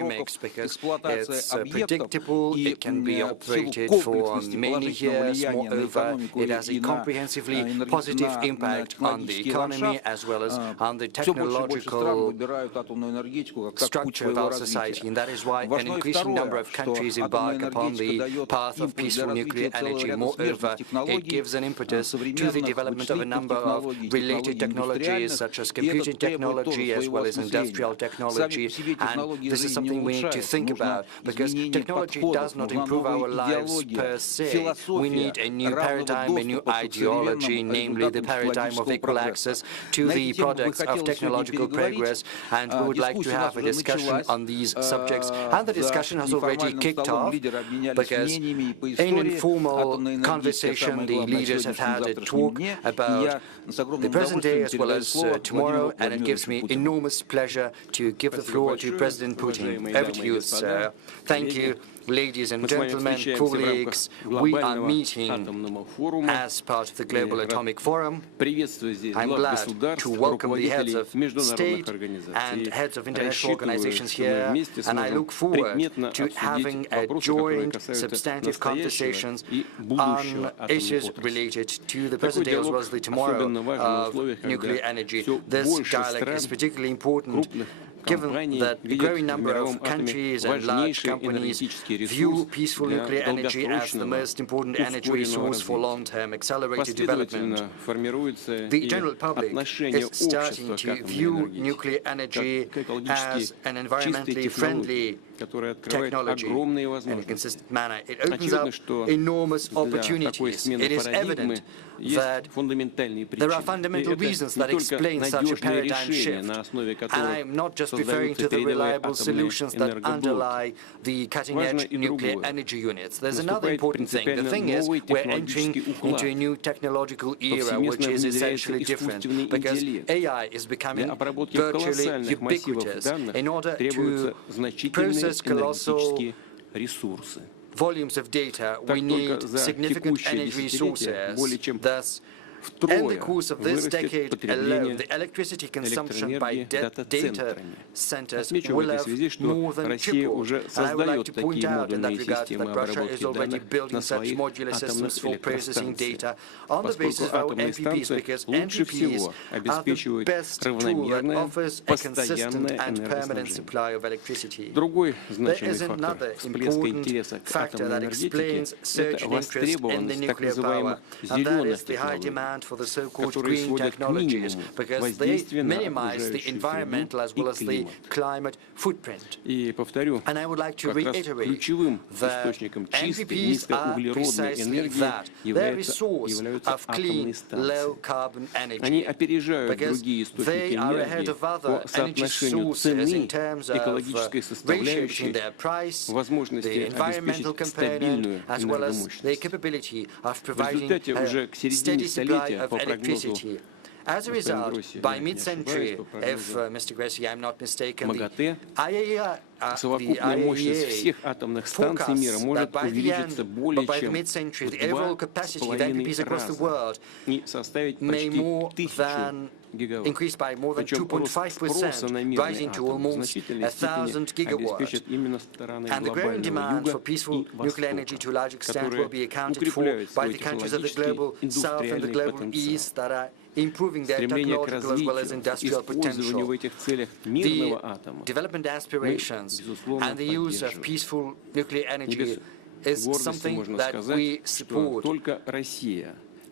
makes, because it's predictable, it can be operated for many years. Moreover, it has a comprehensively positive impact on the economy as well as on the technological structure of our society. And that is why an increasing number of countries embark upon the path of peaceful nuclear energy. Moreover, it gives an impetus to the development of a number of related technologies, such as computing technology as well as industrial technology. And this is something we need to think about, because technology does not improve our lives per se. We need a new paradigm, a new ideology, namely the paradigm of equal access to the products of technological progress. And we would like to have a discussion on these subjects. And the discussion has already kicked off, because in informal conversation, the leaders have had a talk about the present day as well as tomorrow, and it gives me enormous pleasure to give the floor to President Putin. Over to you, sir. Thank you. Ladies and gentlemen, colleagues, we are meeting as part of the Global Atomic Forum. I'm glad to welcome the heads of state and heads of international organizations here, and I look forward to having a joint, substantive conversations on issues related to the present day as well as the tomorrow of nuclear energy. This dialogue is particularly important given that a growing number of countries and large companies view peaceful nuclear energy as the most important energy resource for long-term accelerated development. The general public is starting to view nuclear energy as an environmentally friendly technology in a consistent manner. It opens up enormous opportunities. It is evident that there are fundamental reasons that explain such a paradigm shift. And I'm not just referring to the reliable solutions that underlie the cutting-edge nuclear energy units. There's another important thing. The thing is, we're entering into a new technological era, which is essentially different, because AI is becoming virtually ubiquitous. In order to process colossal volumes of data, we need significant energy resources. Thus, in the course of this decade alone, the electricity consumption by data centers will have more than tripled. And I would like to point out in that regard that Russia is already building such modular systems for processing data on the basis of our MPPs, because MPPs are the best tool that offers a consistent and permanent supply of electricity. There is another important factor that explains surging interest in the nuclear power, and that is the high demand for the so-called green technologies, because they minimize the environmental as well as the climate footprint. And I would like to reiterate that MPPs are precisely that. They're a source of clean, low-carbon energy, because they are ahead of other energy sources in terms of ratioing their price, the environmental component, as well as the capability of providing a steady supply of electricity. As a result, by mid-century, if Mr. Grossi, I'm not mistaken, the IAEA forecasts that by the mid-century, the overall capacity of MPPs across the world may more than increased by more than 2.5%, rising to almost 1,000 gigawatts. And the growing demand for peaceful nuclear energy to a large extent will be accounted for by the countries of the global south and the global east that are improving their technological as well as industrial potential. The development aspirations and the use of peaceful nuclear energy is something that we support.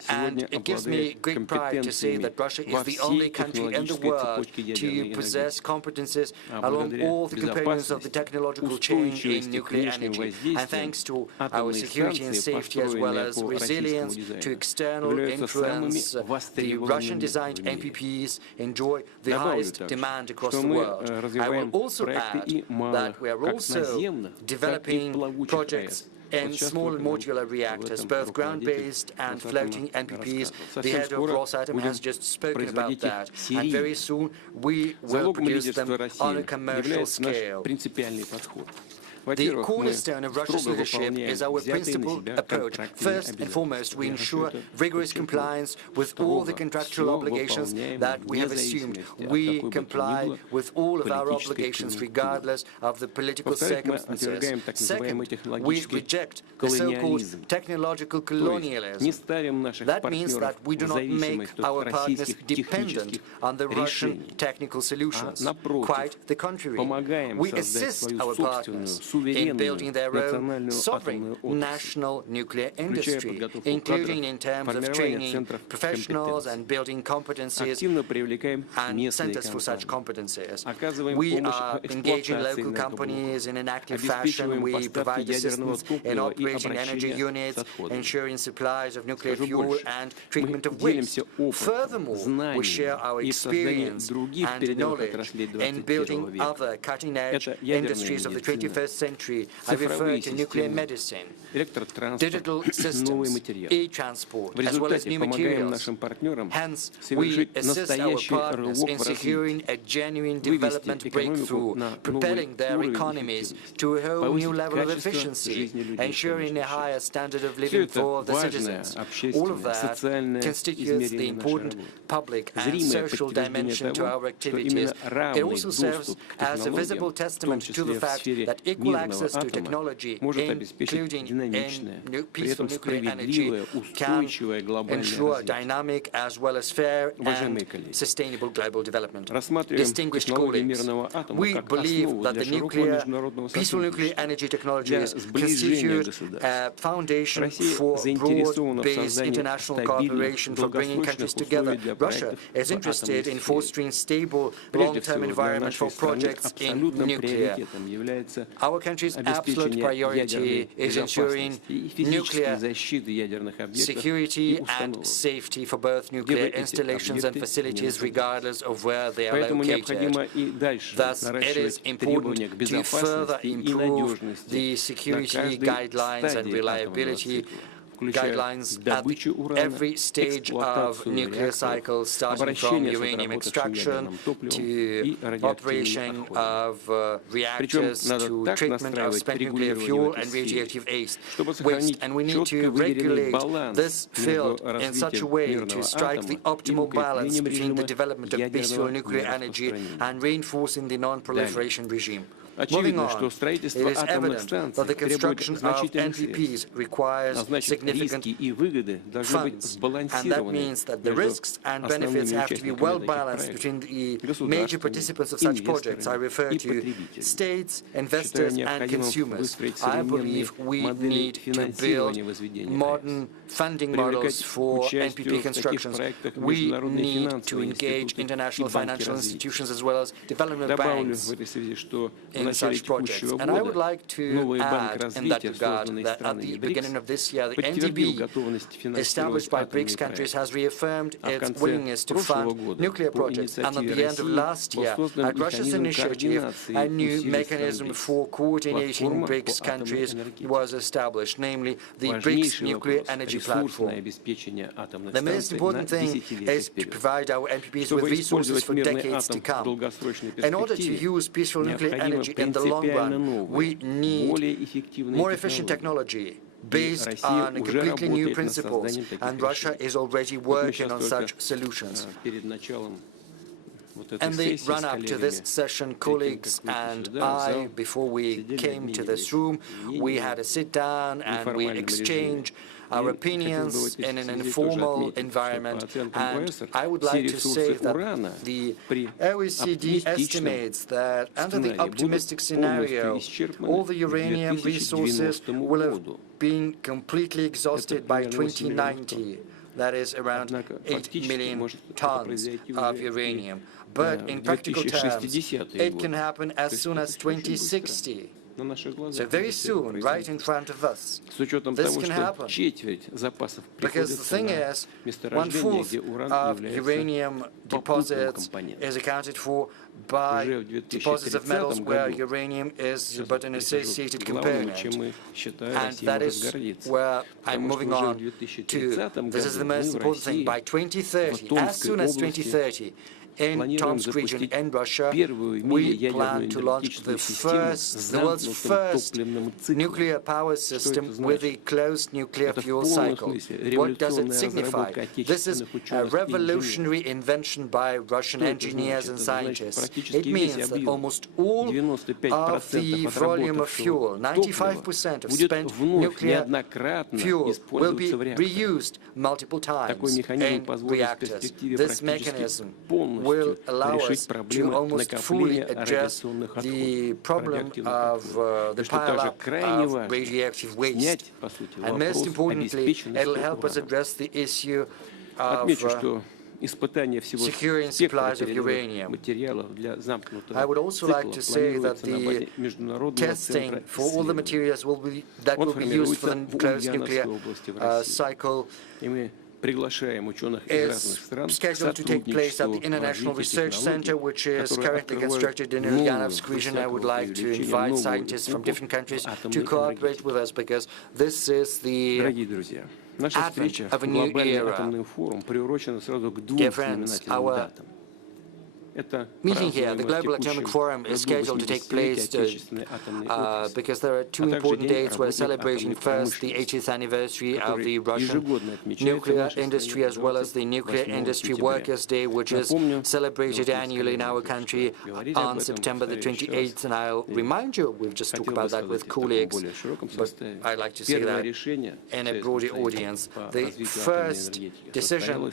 And it gives me great pride to say that Russia is the only country in the world to possess competences along all the components of the technological chain in nuclear energy. And thanks to our security and safety as well as resilience to external influence, the Russian-designed MPPs enjoy the highest demand across the world. I will also add that we are also developing projects in small modular reactors, both ground-based and floating MPPs. The head of Rosatom has just spoken about that, and very soon we will produce them on a commercial scale. The cornerstone of Russia's leadership is our principled approach. First and foremost, we ensure rigorous compliance with all the contractual obligations that we have assumed. We comply with all of our obligations regardless of the political circumstances. Second, we reject the so-called technological colonialism. That means that we do not make our partners dependent on the Russian technical solutions. Quite the contrary. We assist our partners in building their own sovereign national nuclear industry, including in terms of training professionals and building competencies and centers for such competencies. We are engaging local companies in an active fashion. We provide assistance in operating energy units, ensuring supplies of nuclear fuel and treatment of waste. Furthermore, we share our experience and knowledge in building other cutting-edge industries of the 21st century. I refer to nuclear medicine, digital systems, e-transport, as well as new materials. Hence, we assist our partners in securing a genuine development breakthrough, propelling their economies to a whole new level of efficiency, ensuring a higher standard of living for the citizens. All of that constitutes the important public and social dimension to our activities. It also serves as a visible testament to the fact that equal access to technology, including in peaceful nuclear energy, can ensure dynamic as well as fair and sustainable global development. Distinguished colleagues, we believe that the peaceful nuclear energy technologies constitute a foundation for broad-based international cooperation for bringing countries together. Russia is interested in fostering stable, long-term environment for projects in nuclear. Our country's absolute priority is ensuring nuclear security and safety for both nuclear installations and facilities, regardless of where they are located. Thus, it is important to further improve the security guidelines and reliability guidelines at every stage of nuclear cycle, starting from uranium extraction to operation of reactors to treatment of spent nuclear fuel and radioactive waste. And we need to regulate this field in such a way to strike the optimal balance between the development of peaceful nuclear energy and reinforcing the non-proliferation regime. Moving on, it is evident that the construction of NPPs requires significant funds, and that means that the risks and benefits have to be well balanced between the major participants of such projects. I refer to states, investors, and consumers. I believe we need to build modern funding models for NPP constructions. We need to engage international financial institutions as well as development banks in such projects. And I would like to add in that regard that at the beginning of this year, the NDB, established by BRICS countries, has reaffirmed its willingness to fund nuclear projects. And at the end of last year, at Russia's initiative, a new mechanism for coordinating BRICS countries was established, namely the BRICS Nuclear Energy Platform. The most important thing is to provide our NPPs with resources for decades to come. In order to use peaceful nuclear energy in the long run, we need more efficient technology based on completely new principles, and Russia is already working on such solutions. In the run-up to this session, colleagues and I, before we came to this room, we had a sit-down and we exchanged our opinions in an informal environment, and I would like to say that the OECD estimates that under the optimistic scenario, all the uranium resources will have been completely exhausted by 2090. That is around 8 million tons of uranium. But in practical terms, it can happen as soon as 2060. So very soon, right in front of us, this can happen. Because the thing is, 1/4 of uranium deposits is accounted for by deposits of metals where uranium is but an associated component. And that is where I'm moving on to. This is the most important thing. By 2030, as soon as 2030, in Tomsk region in Russia, we plan to launch the world's first nuclear power system with a closed nuclear fuel cycle. What does it signify? This is a revolutionary invention by Russian engineers and scientists. It means that almost all of the volume of fuel, 95% of spent nuclear fuel, will be reused multiple times in reactors. This mechanism will allow us to almost fully address the problem of the pile-up of radioactive waste. And most importantly, it will help us address the issue of securing supplies of uranium. I would also like to say that the testing for all the materials that will be used for the closed nuclear cycle is scheduled to take place at the International Research Center, which is currently constructed in Ulyanovsk region. I would like to invite scientists from different countries to cooperate with us, because this is the advent of a new era. Dear friends, our meeting here, the Global Atomic Forum, is scheduled to take place because there are two important dates. We're celebrating first the 80th anniversary of the Russian nuclear industry, as well as the Nuclear Industry Workers' Day, which is celebrated annually in our country on September the 28th. And I'll remind you, we've just talked about that with colleagues, but I'd like to say that in a broader audience. The first decision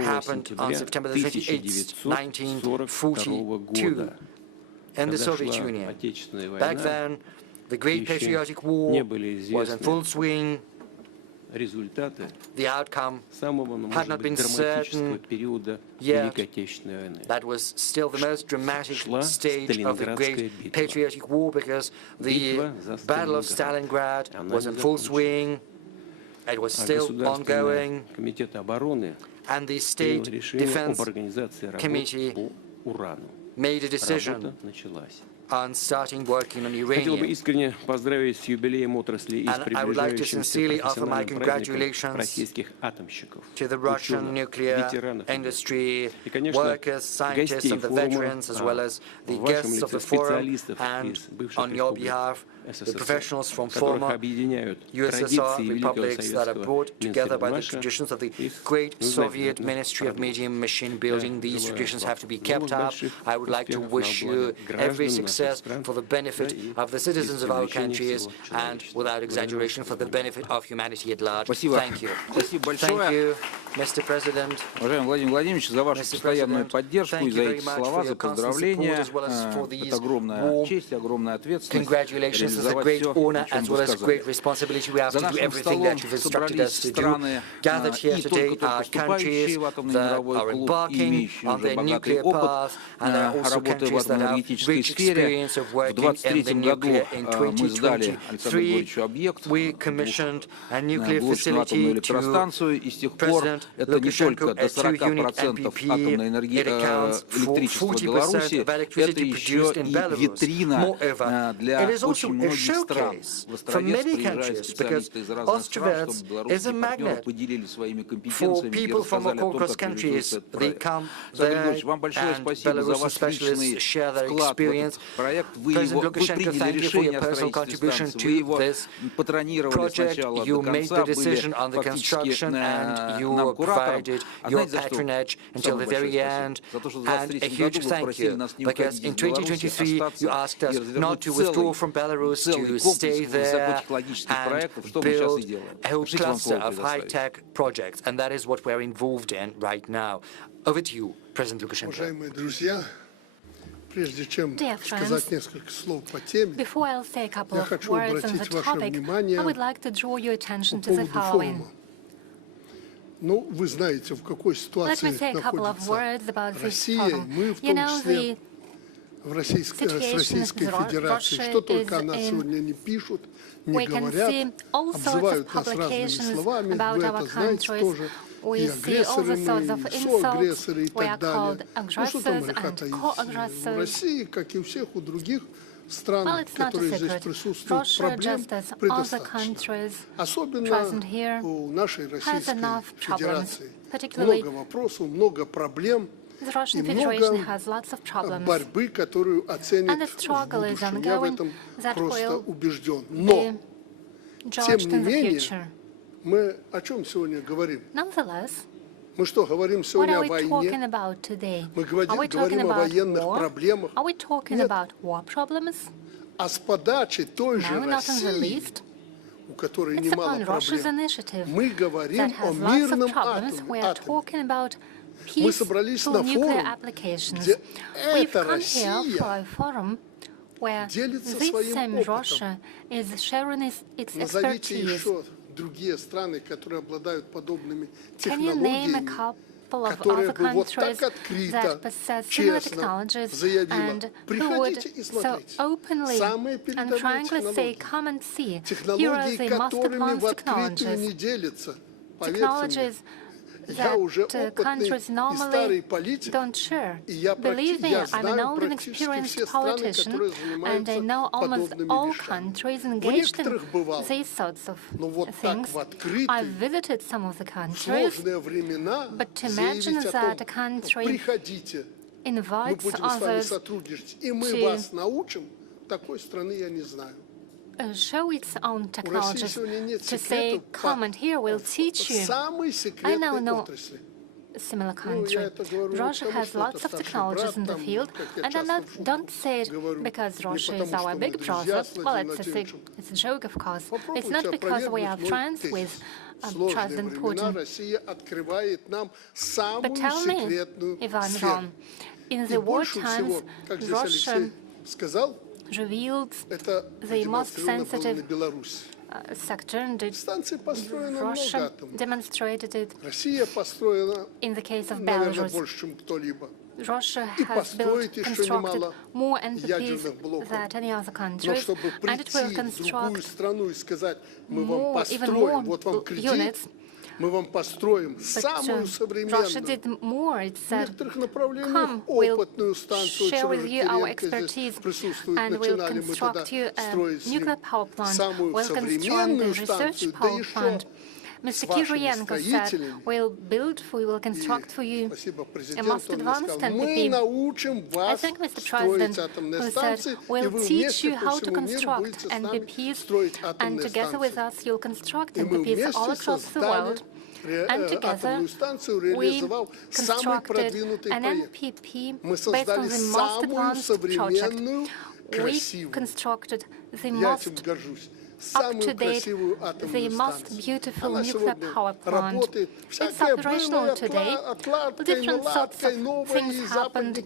happened on September the 28th, 1942, in the Soviet Union. Back then, the Great Patriotic War was in full swing. The outcome had not been certain yet. That was still the most dramatic stage of the Great Patriotic War, because the Battle of Stalingrad was in full swing. It was still ongoing, and the State Defense Committee made a decision on starting working on uranium. And I would like to sincerely offer my congratulations to the Russian nuclear industry workers, scientists, and the veterans, as well as the guests of the forum, and on your behalf, the professionals from former USSR republics that are brought together by the traditions of the great Soviet Ministry of Medium Machine Building. These traditions have to be kept up. I would like to wish you every success for the benefit of the citizens of our countries, and without exaggeration, for the benefit of humanity at large. Thank you. Thank you, Mr. President. Владимир Владимирович, за вашу постоянную поддержку и за эти слова, за поздравления. Это огромная честь, огромная ответственность. This is a great honor as well as great responsibility. We have to do everything that you've instructed us to do. Gathered here today are countries that are embarking on their nuclear path, and there are also countries that have rich experience of working in the nuclear. In 2023, we commissioned a nuclear facility to President Lukashenko, a 2-unit MPP. It accounts for 40% of electricity produced in Belarus. Moreover, it is also a showcase for many countries, because Ostrovets is a magnet for people from all across countries. They come there, and Belarusian specialists share their experience. President Lukashenko, thank you for your personal contribution to this project. You made the decision on the construction, and you provided your patronage until the very end. And a huge thank you, because in 2023 you asked us not to withdraw from Belarus, to stay there and build a whole cluster of high-tech projects, and that is what we're involved in right now. Over to you, President Lukashenko. Dear friends, before I'll say a couple of words on the topic, I would like to draw your attention to the following. Let me say a couple of words about this forum. You know, the situation with Russia is in... We can see all sorts of publications about our countries. We see all the sorts of insults. We are called aggressors and co-aggressors. Well, it's not a secret. Russia, just as other countries present here, has enough problems, particularly the Russian Federation has lots of problems, and the struggle is ongoing that will be judged in the future. Nonetheless, what are we talking about today? Are we talking about war? Are we talking about war problems? No, not in the least. It's upon Russia's initiative that has lots of problems. We are talking about peaceful nuclear applications. We've come here for a forum where this same Russia is sharing its expertise. Can you name a couple of other countries that possess similar technologies and who would so openly and frankly say, come and see, here are the most advanced technologies that countries normally don't share. Believe me, I'm an old and experienced politician, and I know almost all countries engaged in these sorts of things. I've visited some of the countries, but to imagine that a country invites others to show its own technologies, to say, come and here, we'll teach you. I know no similar country. Russia has lots of technologies in the field, and I don't say it because Russia is our big brother. Well, it's a joke, of course. It's not because we are friends with President Putin. But tell me if I'm wrong. In the war times, Russia revealed the most sensitive sector, and Russia demonstrated it in the case of Belarus. Russia has constructed more NPTs than any other country, and it will construct more, even more units. But Russia did more. It said, come, we'll share with you our expertise, and we'll construct you a nuclear power plant, we'll construct a research power plant. Mr. Kiriyenko said, we'll build for you, we'll construct for you a most advanced NPT. I think Mr. President, who said, we'll teach you how to construct NPTs, and together with us you'll construct NPTs all across the world. And together we constructed an NPT based on the most advanced project. We constructed the most up-to-date, the most beautiful nuclear power plant. It's operational today. Different sorts of things happened.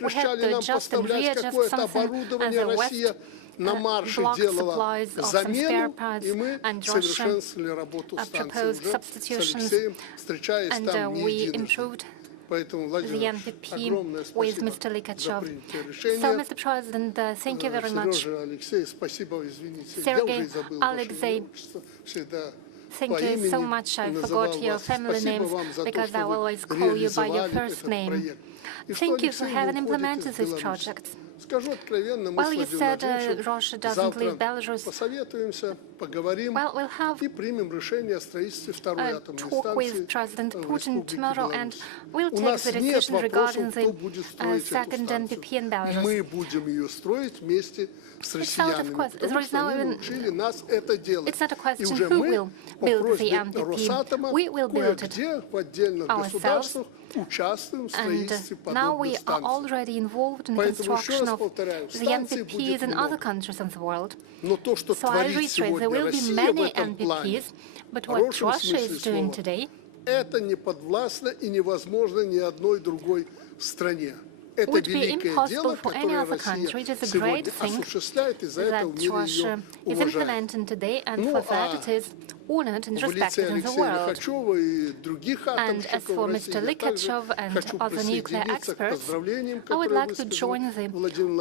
We had to adjust and readjust something, and the West blocked supplies of some spare parts, and Russia proposed substitutions, and we improved the NPT with Mr. Likachev. So, Mr. President, thank you very much. Sergei, Alexei, thank you so much. I forgot your family names because I always call you by your first name. Thank you for having implemented this project. Well, you said Russia doesn't leave Belarus. Well, we'll have a talk with President Putin tomorrow, and we'll take the decision regarding the second NPT in Belarus. It's out of question. There is no even. It's not a question who will build the NPT. We will build it ourselves. And now we are already involved in the construction of the NPTs in other countries in the world. So I reiterate, there will be many NPTs, but what Russia is doing today would be impossible for any other country. It is a great thing that Russia is implementing today, and for that it is honored and respected in the world. And as for Mr. Likachev and other nuclear experts, I would like to join the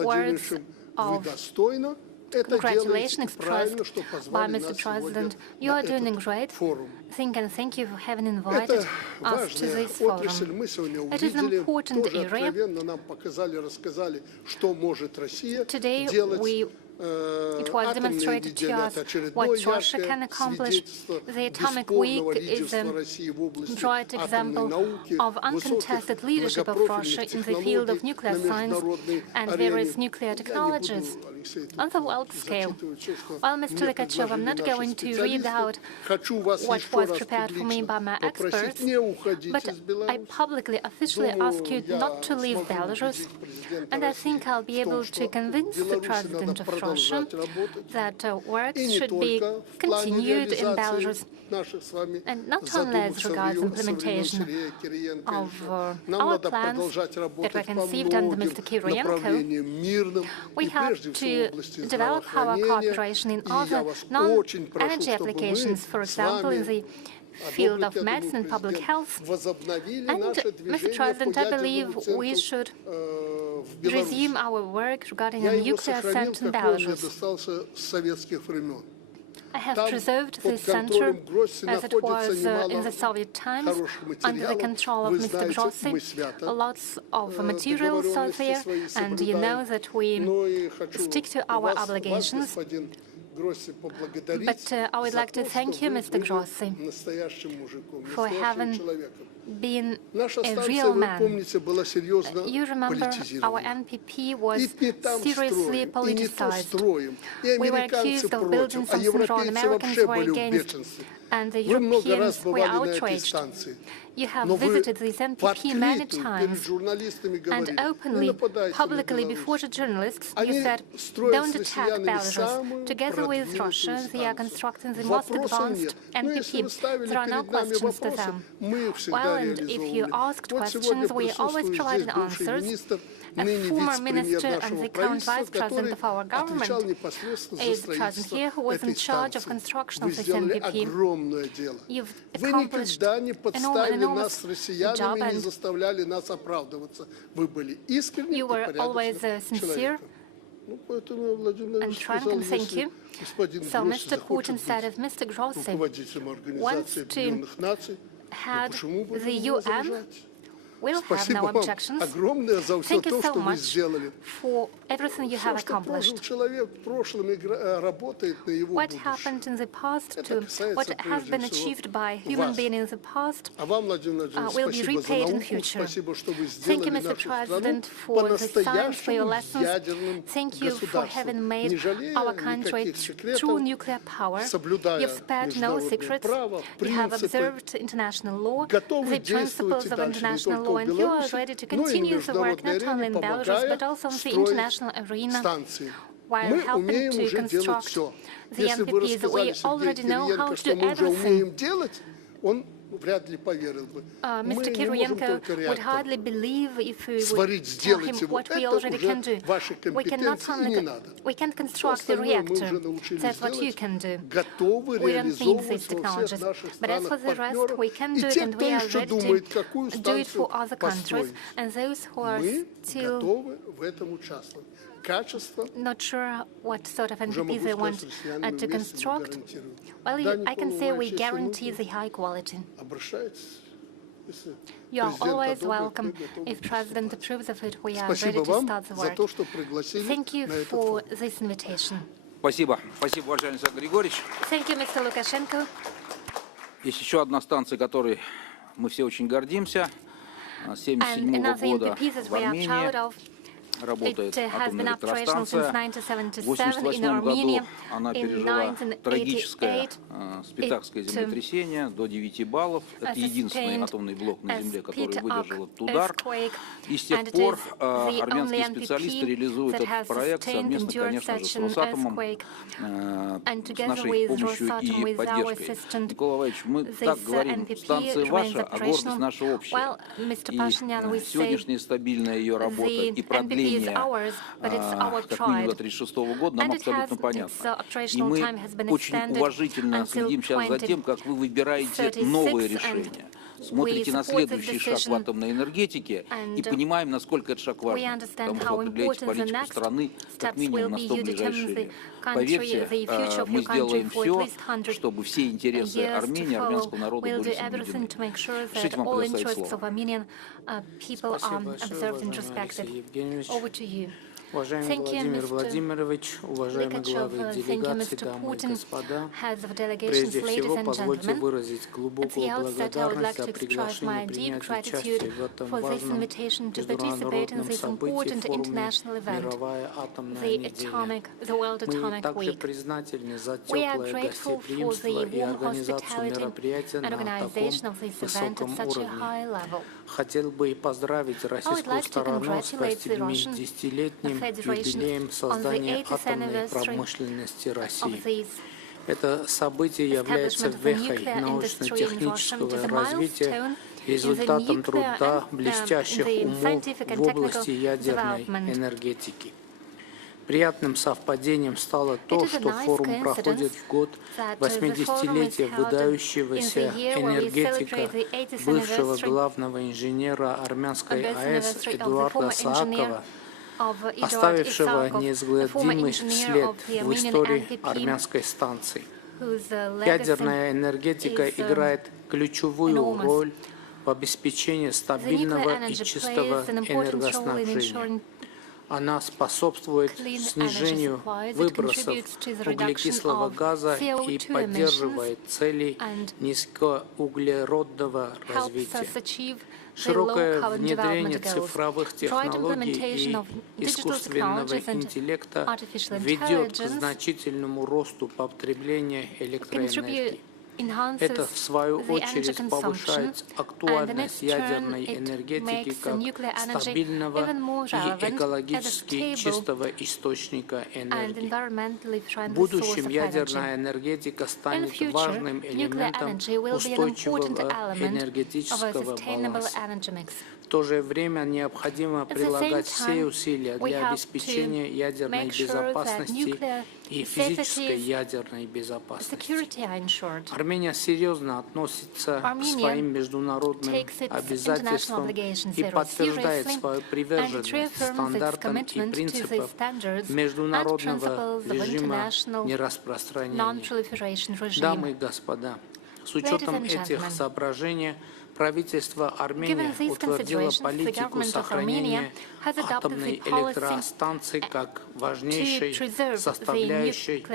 words of congratulations expressed by Mr. President. You are doing a great thing, and thank you for having invited us to this forum. It is an important area. Today, it was demonstrated to us what Russia can accomplish. The Atomic Week is a bright example of uncontested leadership of Russia in the field of nuclear science and various nuclear technologies on the world scale. Well, Mr. Lukashenko, I'm not going to read out what was prepared for me by my experts, but I publicly, officially ask you not to leave Belarus, and I think I'll be able to convince the President of Russia that work should be continued in Belarus, and not only as regards implementation of our plans that were conceived under Mr. Kirienko. We have to develop our cooperation in other non-energy applications, for example, in the field of medicine and public health. And, Mr. President, I believe we should resume our work regarding a nuclear center in Belarus. I have preserved this center as it was in the Soviet times under the control of Mr. Grossi. Lots of materials are there, and you know that we stick to our obligations. But I would like to thank you, Mr. Grossi, for having been a real man. You remember our NPP was seriously politicized. We were accused of building something wrong. Americans were against, and the Europeans were outraged. You have visited this NPP many times, and openly, publicly before the journalists, you said, don't attack Belarus. Together with Russia, they are constructing the most advanced NPP. There are no questions to them. Well, and if you asked questions, we always provided answers. A former minister and the current vice president of our government is present here, who was in charge of construction of this NPP. You've accomplished an enormous job, and you were always sincere and frank, and thank you. So Mr. Putin said if Mr. Grossi wants to head the UN, we'll have no objections. Thank you so much for everything you have accomplished. What happened in the past to what has been achieved by human beings in the past will be repaid in future. Thank you, Mr. President, for the science, for your lessons. Thank you for having made our country true nuclear power. You've spared no secrets. You have observed international law, the principles of international law, and you are ready to continue the work not only in Belarus, but also in the international arena, while helping to construct the NPPs. We already know how to do everything. Mr. Kirienko would hardly believe if we would tell him what we already can do. We can't construct a reactor. That's what you can do. We don't need these technologies. But as for the rest, we can do it, and we are ready to do it for other countries. And those who are still not sure what sort of NPP they want to construct, well, I can say we guarantee the high quality. You are always welcome. If President approves of it, we are ready to start the work. Thank you for this invitation. Спасибо. Спасибо, уважаемый Александр Григорьевич. Thank you, Mr. Lukashenko. Есть еще одна станция, которой мы все очень гордимся. С 1977 года в Армении работает атомная электростанция. В 1987 году она пережила трагическое спитакское землетрясение до 9 баллов. Это единственный атомный блок на Земле, который выдержал этот удар. И с тех пор армянские специалисты реализуют этот проект совместно, конечно же, с Росатомом, с нашей помощью и поддержкой. Никол Иванович, мы так говорим, станция ваша, а гордость наша общая. И сегодняшняя стабильная ее работа и продление как минимум до 1936 года нам абсолютно понятно. И мы очень уважительно следим сейчас за тем, как вы выбираете новые решения. смотрите на следующий шаг в атомной энергетике и понимаем, насколько этот шаг важен, потому что определяете политику страны как минимум на 100 ближайшие лет. Поверьте, мы сделаем все, чтобы все интересы Армении, армянского народа были соблюдены. Решите вам предоставить слово. Уважаемый Владимир Владимирович, уважаемые главы делегации, дамы и господа, прежде всего позвольте выразить глубокую благодарность за приглашение принять участие в этом важном международном событии форуме «Мировая атомная неделя». Мы также признательны за теплое гостеприимство и организацию мероприятия на таком высоком уровне. Хотел бы и поздравить российскую сторону с 80-летним юбилеем создания атомной промышленности России. Это событие является вехой научно-технического развития, результатом труда блестящих умов в области ядерной энергетики. Приятным совпадением стало то, что форум проходит в год 80-летия выдающегося энергетика, бывшего главного инженера армянской АЭС Эдуарда Саакова, оставившего неизгладимый след в истории армянской станции. Ядерная энергетика играет ключевую роль в обеспечении стабильного и чистого энергоснабжения. Она способствует снижению выбросов углекислого газа и поддерживает цели низкоуглеродного развития. Широкое внедрение цифровых технологий и искусственного интеллекта ведет к значительному росту потребления электроэнергии. Это, в свою очередь, повышает актуальность ядерной энергетики как стабильного и экологически чистого источника энергии. В будущем ядерная энергетика станет важным элементом устойчивого энергетического баланса. В то же время необходимо прилагать все усилия для обеспечения ядерной безопасности и физической ядерной безопасности. Армения серьезно относится к своим международным обязательствам и подтвердает свою приверженность стандартам и принципам международного режима нераспространения. Дамы и господа, с учетом этих соображений, правительство Армении утвердило политику сохранения атомной электростанции как важнейшей составляющей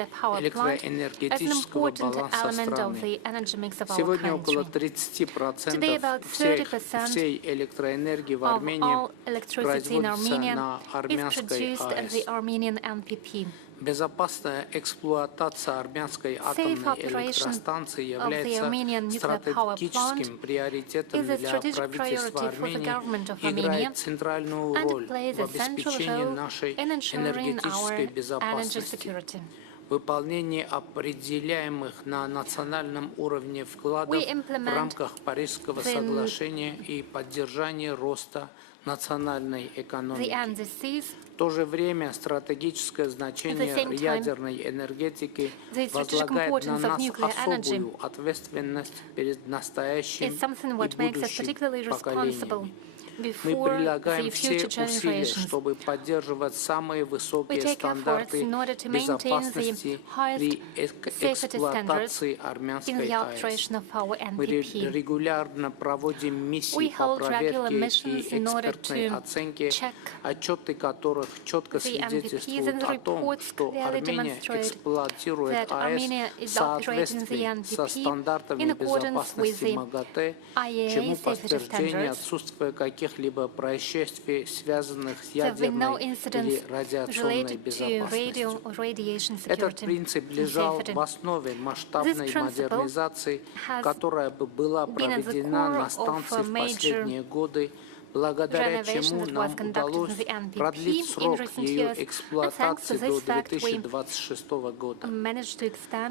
электроэнергетического баланса страны. Сегодня около 30% всей электроэнергии в Армении производится на армянской АЭС. Безопасная эксплуатация армянской атомной электростанции является стратегическим приоритетом для правительства Армении и играет центральную роль в обеспечении нашей энергетической безопасности. Выполнение определяемых на национальном уровне вкладов в рамках Парижского соглашения и поддержание роста национальной экономики. В то же время стратегическое значение ядерной энергетики возлагает на нас особую ответственность перед настоящим и будущим поколением. Мы прилагаем все усилия, чтобы поддерживать самые высокие стандарты безопасности при эксплуатации армянской АЭС. Мы регулярно проводим миссии по проверке и экспертной оценке, отчеты которых четко свидетельствуют о том, что Армения эксплуатирует АЭС в соответствии со стандартами безопасности МАГАТЭ, чему подтверждение отсутствия каких-либо происшествий, связанных с ядерной или радиационной безопасностью. Этот принцип лежал в основе масштабной модернизации, которая была проведена на станции в последние годы благодаря чему нам удалось продлить срок ее эксплуатации до 2026 года.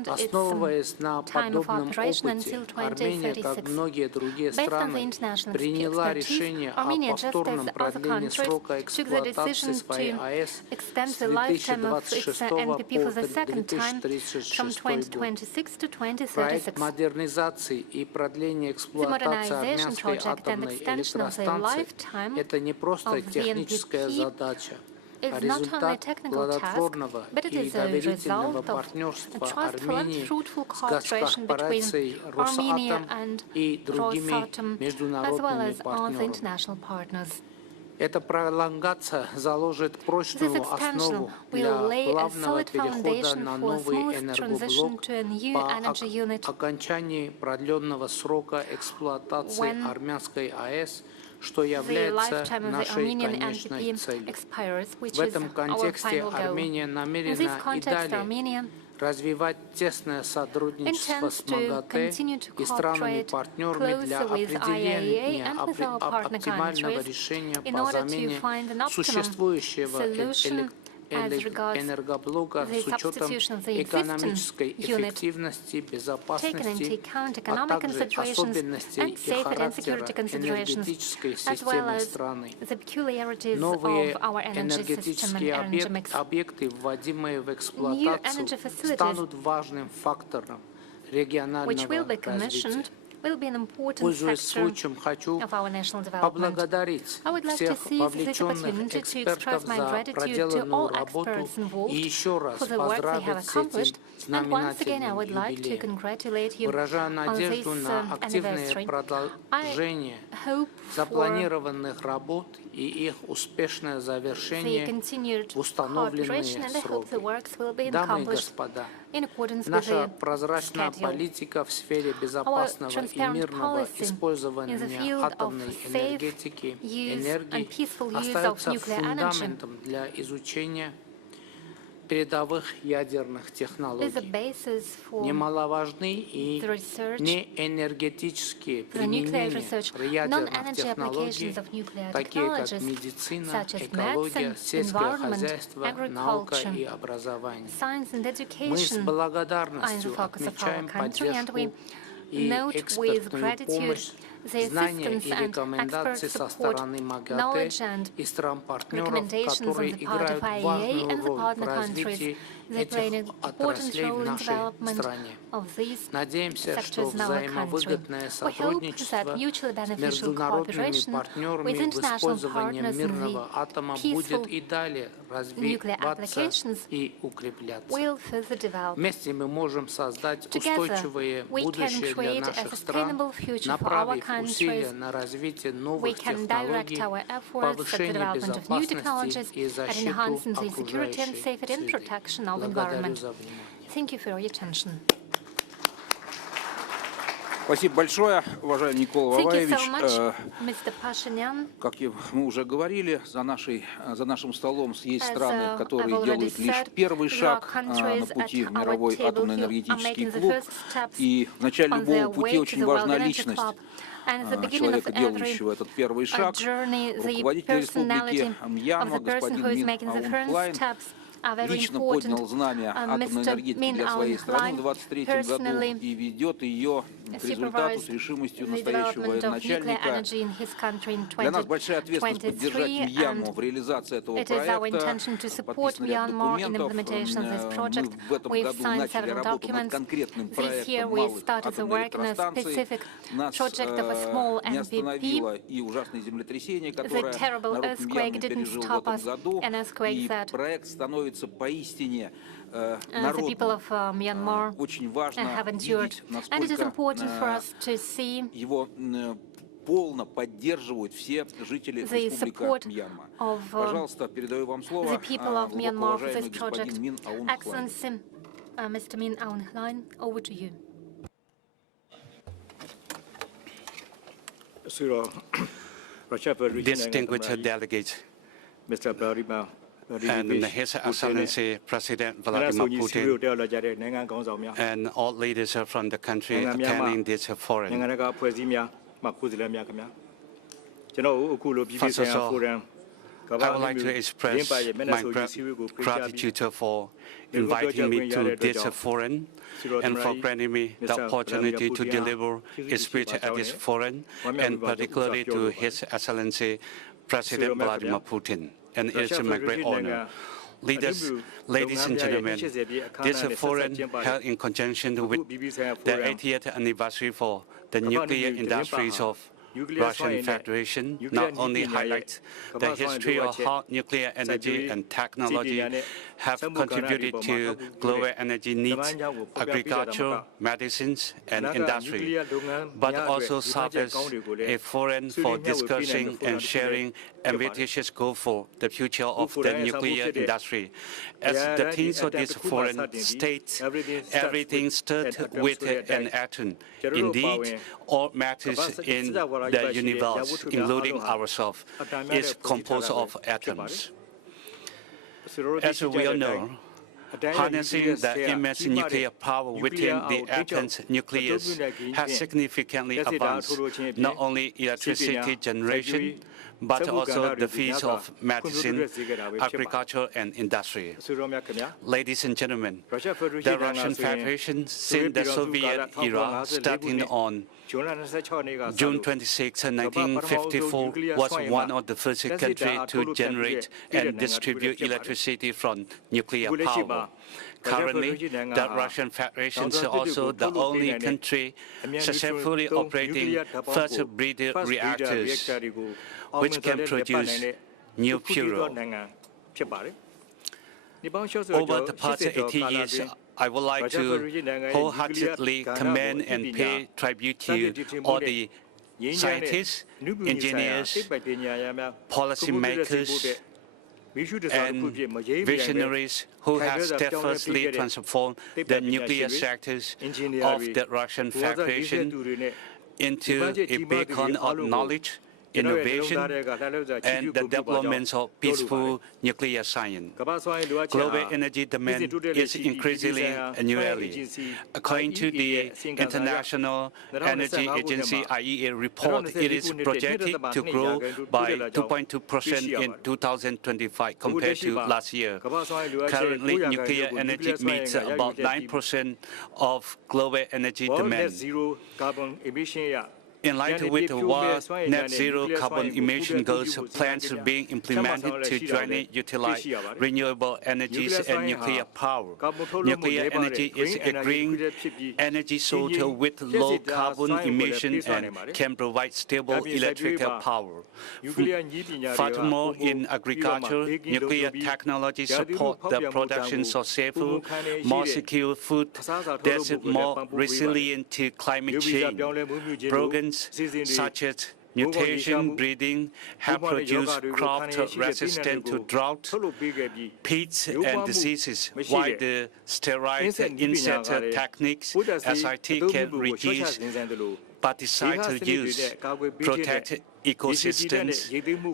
Основываясь на подобном опыте, Армения, как многие другие страны, приняла решение о повторном продлении срока эксплуатации своей АЭС с 2026 по 2036 год. Проект модернизации и продления эксплуатации армянской атомной электростанции – это не просто техническая задача, а результат плодотворного и доверительного партнерства Армении с госкорпорацией «Росатом» и другими международными партнерами. Эта пролонгация заложит прочную основу для плавного перехода на новый энергоблок по окончании продленного срока эксплуатации армянской АЭС, что является нашей конечной целью. В этом контексте Армения намерена и далее развивать тесное сотрудничество с МАГАТЭ и странами-партнерами для определения оптимального решения по замене существующего энергоблока с учетом экономической эффективности, безопасности, а также особенностей и характера энергетической системы страны. Новые энергетические объекты, вводимые в эксплуатацию, станут важным фактором регионального развития. Пользуясь случаем, хочу поблагодарить всех вовлеченных экспертов за проделанную работу и еще раз поздравить с этим знаменательным юбилеем. Выражаю надежду на активное продолжение запланированных работ и их успешное завершение в установленные сроки. Дамы и господа, наша прозрачная политика в сфере безопасного и мирного использования атомной энергетики, энергии остается фундаментом для изучения передовых ядерных технологий. Немаловажны и неэнергетические применения ядерных технологий, такие как медицина, экология, сельское хозяйство, наука и образование. Мы с благодарностью отмечаем поддержку и экспертную помощь, знания и рекомендации со стороны МАГАТЭ и стран-партнеров, которые играют важную роль в развитии этих отраслей в нашей стране. Надеемся, что взаимовыгодное сотрудничество с международными партнерами в использовании мирного атома будет и далее развиваться и укрепляться. Вместе мы можем создать устойчивое будущее для наших стран, направив усилия на развитие новых технологий, повышение безопасности и защиту окружающей среды. Благодарю за внимание. Спасибо большое, уважаемый Никол Ваваевич. Как мы уже говорили, за нашим столом есть страны, которые делают лишь первый шаг на пути в мировой атомный энергетический клуб. И в начале любого пути очень важна личность человека, делающего этот первый шаг. Руководитель республики Мьянма, господин Aung лично поднял знамя атомной энергетики для своей страны в 23 году и ведет ее к результату с решимостью настоящего военачальника. Для нас большая ответственность поддержать Мьянму в реализации этого проекта. Подписан ряд документов. Мы в этом году начали работу над конкретным проектом малых атомных электростанций. Нас не остановило и ужасное землетрясение, которое народ Мьянмы пережил в этом году. И проект становится поистине народным. Очень важно видеть, насколько его полно поддерживают все жители республики Мьянма. Пожалуйста, передаю вам слово, глубокоуважаемый господин Мин Аун Hlaing. Distinguished delegates, and His Excellency President Vladimir Putin, and all leaders from the country attending this forum. First of all, I would like to express my gratitude for inviting me to this forum and for granting me the opportunity to deliver a speech at this forum, and particularly to His Excellency President Vladimir Putin. And it's my great honor. Leaders, ladies and gentlemen, this forum held in conjunction with the 80th anniversary for the nuclear industries of Russian Federation not only highlights the history of how nuclear energy and technology have contributed to global energy needs, agriculture, medicines, and industry, but also serves as a forum for discussing and sharing ambitious goals for the future of the nuclear industry. As the themes of this forum states, everything starts with an atom. Indeed, all matters in the universe, including ourselves, is composed of atoms. As we all know, harnessing the immense nuclear power within the atom's nucleus has significantly advanced not only electricity generation, but also the fields of medicine, agriculture, and industry. Ladies and gentlemen, the Russian Federation, since the Soviet era, starting on June 26, 1954, was one of the first countries to generate and distribute electricity from nuclear power. Currently, the Russian Federation is also the only country successfully operating first breeder reactors, which can produce new fuel. Over the past 80 years, I would like to wholeheartedly commend and pay tribute to all the scientists, engineers, policymakers, and visionaries who have steadfastly transformed the nuclear sectors of the Russian Federation into a beacon of knowledge, innovation, and the development of peaceful nuclear science. Global energy demand is increasingly annually. According to the International Energy Agency IAEA report, it is projected to grow by 2.2% in 2025 compared to last year. Currently, nuclear energy meets about 9% of global energy demand. In line with the world's net zero carbon emission goals, plans are being implemented to jointly utilize renewable energies and nuclear power. Nuclear energy is a green energy source with low carbon emissions and can provide stable electrical power. Furthermore, in agriculture, nuclear technology supports the production of safer, more secure food that's more resilient to climate change. Programs such as mutation breeding have produced crops resistant to drought, pests, and diseases, while the sterile insect techniques SIT can reduce pesticide use, protect ecosystems,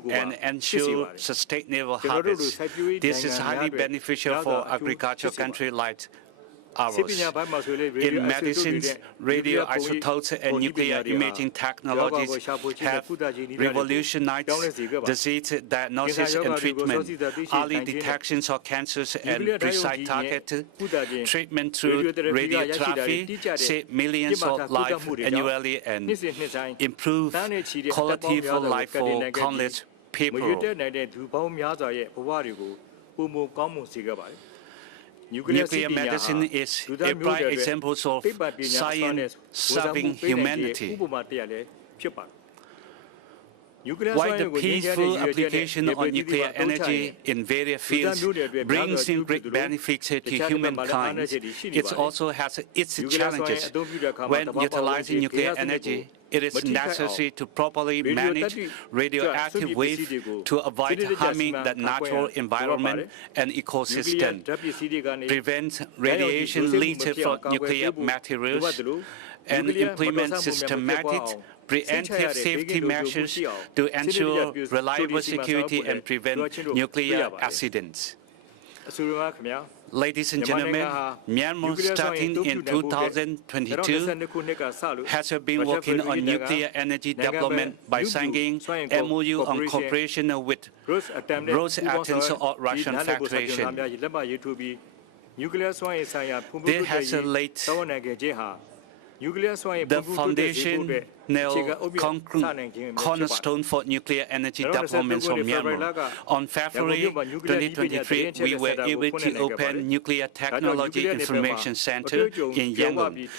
and ensure sustainable harvests. This is highly beneficial for agricultural countries like ours. In medicine, radioisotopes and nuclear imaging technologies have revolutionized disease diagnosis and treatment. Early detection of cancers and precise targeted treatment through radiotherapy save millions of lives annually and improve quality of life for countless people. Nuclear medicine is a bright example of science serving humanity. While the peaceful application of nuclear energy in various fields brings in great benefits to humankind, it also has its challenges. When utilizing nuclear energy, it is necessary to properly manage radioactive waste to avoid harming the natural environment and ecosystem, prevent radiation linked from nuclear materials, and implement systematic preemptive safety measures to ensure reliable security and prevent nuclear accidents. Ladies and gentlemen, Myanmar, starting in 2022, has been working on nuclear energy development by signing MOU on cooperation with Belarus Aleksandr Russian Federation. This has laid the foundation cornerstone for nuclear energy development from Myanmar. On February 2023, we were able to open Nuclear Technology Information Center in Yangon.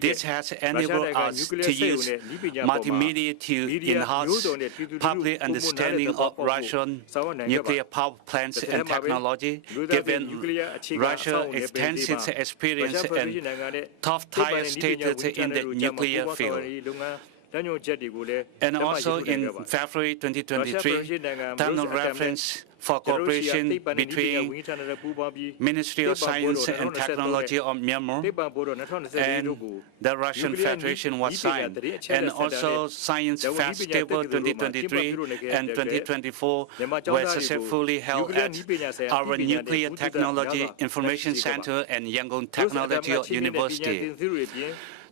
This has enabled us to use multimedia to enhance public understanding of Russian nuclear power plants and technology, given Russia's extensive experience and top-tier status in the nuclear field. And also in February 2023, terminal reference for cooperation between Ministry of Science and Technology of Myanmar and the Russian Federation was signed. And also Science Festival 2023 and 2024 were successfully held at our Nuclear Technology Information Center and Yangon Technology University.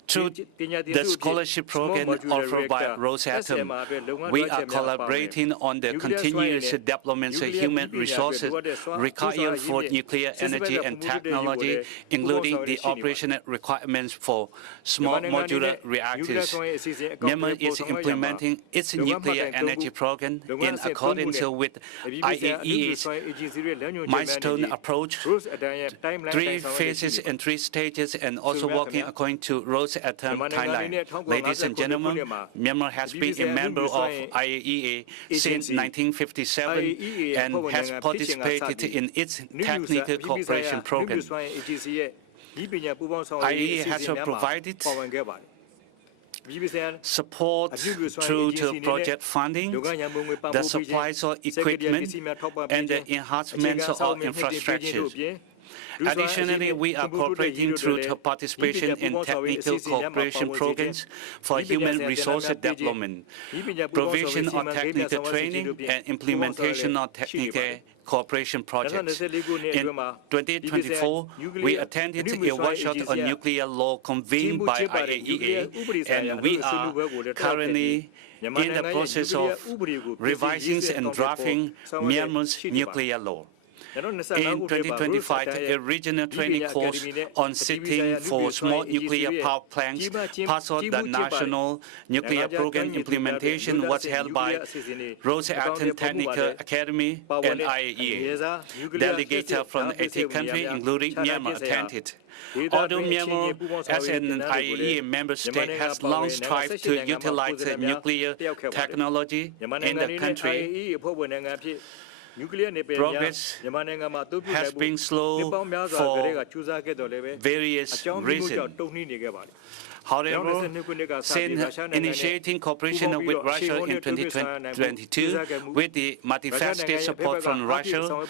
Through the scholarship program offered by Rosatom, we are collaborating on the continuous development of human resources required for nuclear energy and technology, including the operational requirements for small modular reactors. Myanmar is implementing its nuclear energy program in accordance with IAEA's milestone approach, 3 phases and 3 stages, and also working according to Rosatom timeline. Ladies and gentlemen, Myanmar has been a member of IAEA since 1957 and has participated in its technical cooperation program. IAEA has provided support through the project funding, the supplies of equipment, and the enhancement of infrastructure. Additionally, we are cooperating through the participation in technical cooperation programs for human resource development, provision of technical training, and implementation of technical cooperation projects. In 2024 we attended a workshop on nuclear law convened by IAEA, and we are currently in the process of revising and drafting Myanmar's nuclear law. In 2025, a regional training course on sitting for small nuclear power plants, part of the National Nuclear Program implementation, was held by Rosatom Technical Academy and IAEA. Delegates from 80 countries, including Myanmar, attended. Although Myanmar, as an IAEA member state, has long strived to utilize nuclear technology in the country, progress has been slow for various reasons. However, since initiating cooperation with Russia in 2022, with the manifested support from Russia,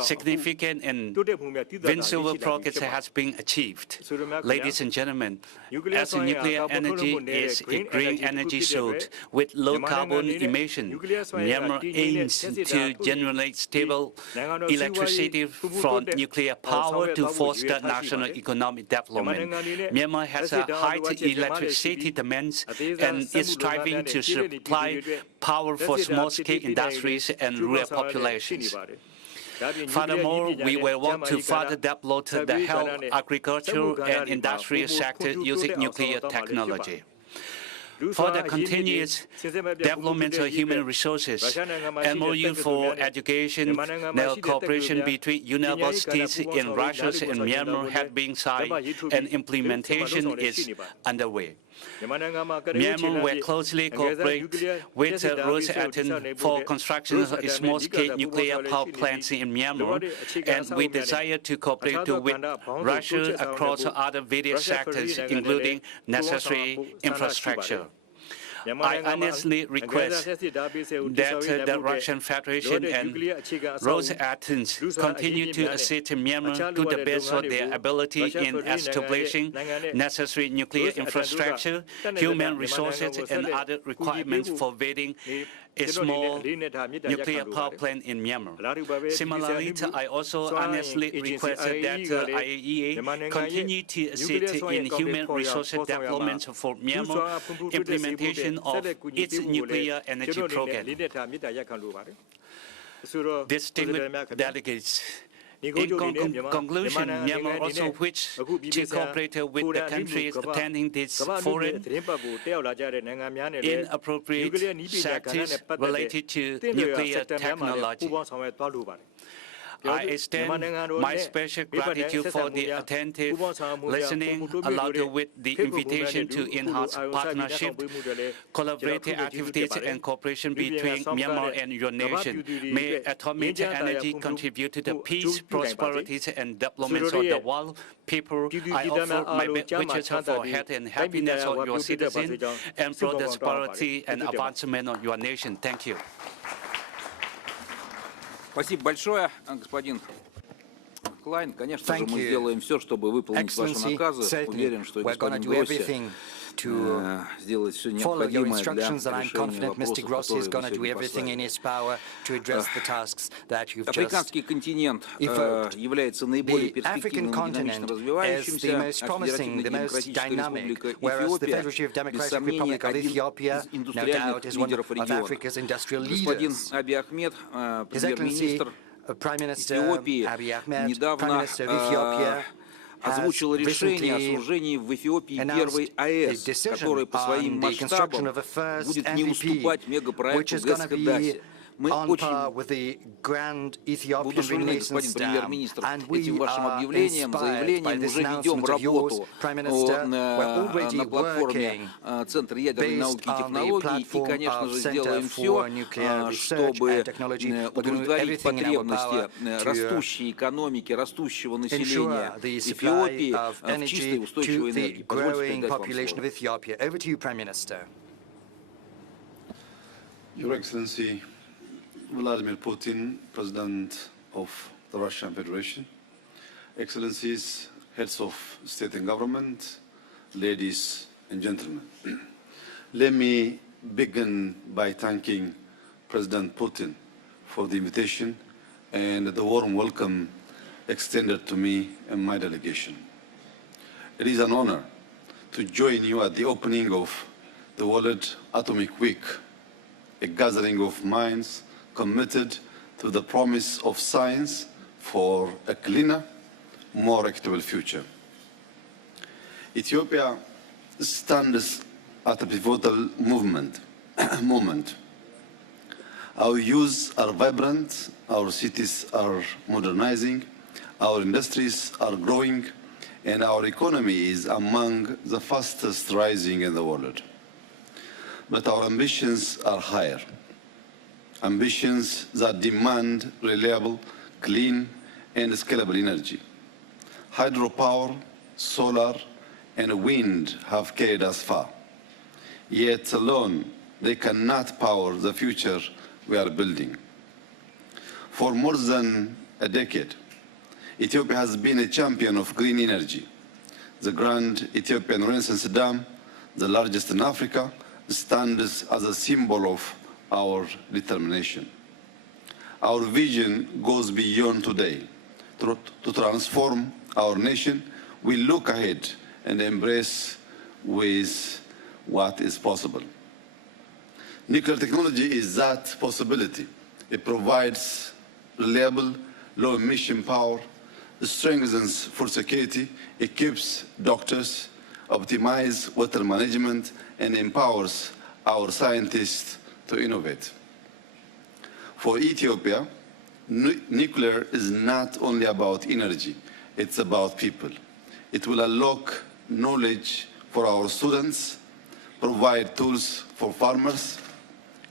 significant and visible progress has been achieved. Ladies and gentlemen, as nuclear energy is a green energy source with low carbon emission, Myanmar aims to generate stable electricity from nuclear power to foster national economic development. Myanmar has a high electricity demands and is striving to supply power for small-scale industries and rural populations. Furthermore, we will work to further develop the health, agricultural, and industrial sector using nuclear technology. For the continuous development of human resources, MOU for education, the cooperation between universities in Russia and Myanmar have been signed, and implementation is underway. Myanmar will closely cooperate with Rosatom for construction of small-scale nuclear power plants in Myanmar, and we desire to cooperate with Russia across other various sectors, including necessary infrastructure. I earnestly request that the Russian Federation and Rosatom continue to assist Myanmar to the best of their ability in establishing necessary nuclear infrastructure, human resources, and other requirements for building a small nuclear power plant in Myanmar. Similarly, I also honestly requested that IAEA continue to assist in human resources development for Myanmar implementation of its nuclear energy program. Distinguished delegates, in conclusion, Myanmar also wishes to cooperate with the countries attending this forum in appropriate sectors related to nuclear technology. I extend my special gratitude for the attentive listening allowed with the invitation to enhance partnership, collaborative activities, and cooperation between Myanmar and your nation. May atomic energy contribute to the peace, prosperity, and development of the world. People, I offer my wishes for health and happiness of your citizens and prosperity and advancement of your nation. Thank you. Спасибо большое, господин Hlaing. Конечно же, мы сделаем все, чтобы выполнить ваши наказы. Уверен, что господин Grossi сделает все необходимое для решения вопросов, которые вы сегодня поставили. Африканский континент является наиболее перспективным и динамично развивающимся, а Федеративно-демократическая республика Эфиопия, без сомнения, один из индустриальных лидеров региона. Господин Abiy Ahmed, премьер-министр Эфиопии, недавно озвучил решение о сооружении в Эфиопии первой АЭС, которая по своим масштабам будет не уступать мегапроекту ГЭС-Хадаси. Мы очень воодушевлены, господин премьер-министр, этим вашим объявлением, заявлением. Уже ведем работу на платформе Центра ядерной науки и технологий и, конечно же, сделаем все, чтобы удовлетворить потребности растущей экономики, растущего населения Эфиопии в чистой и устойчивой энергии. Позвольте передать вам слово. Your Excellency, Vladimir Putin, President of the Russian Federation, Excellencies, Heads of State and Government, ladies and gentlemen. Let me begin by thanking President Putin for the invitation and the warm welcome extended to me and my delegation. It is an honor to join you at the opening of the World Atomic Week, a gathering of minds committed to the promise of science for a cleaner, more equitable future. Ethiopia stands at a pivotal moment. Our youths are vibrant, our cities are modernizing, our industries are growing, and our economy is among the fastest rising in the world. But our ambitions are higher. Ambitions that demand reliable, clean, and scalable energy. Hydropower, solar, and wind have carried us far. Yet alone, they cannot power the future we are building. For more than a decade, Ethiopia has been a champion of green energy. The Grand Ethiopian Renaissance Dam, the largest in Africa, stands as a symbol of our determination. Our vision goes beyond today. To transform our nation, we look ahead and embrace with what is possible. Nuclear technology is that possibility. It provides reliable, low-emission power, strengthens food security, equips doctors, optimizes water management, and empowers our scientists to innovate. For Ethiopia, nuclear is not only about energy, it's about people. It will unlock knowledge for our students, provide tools for farmers,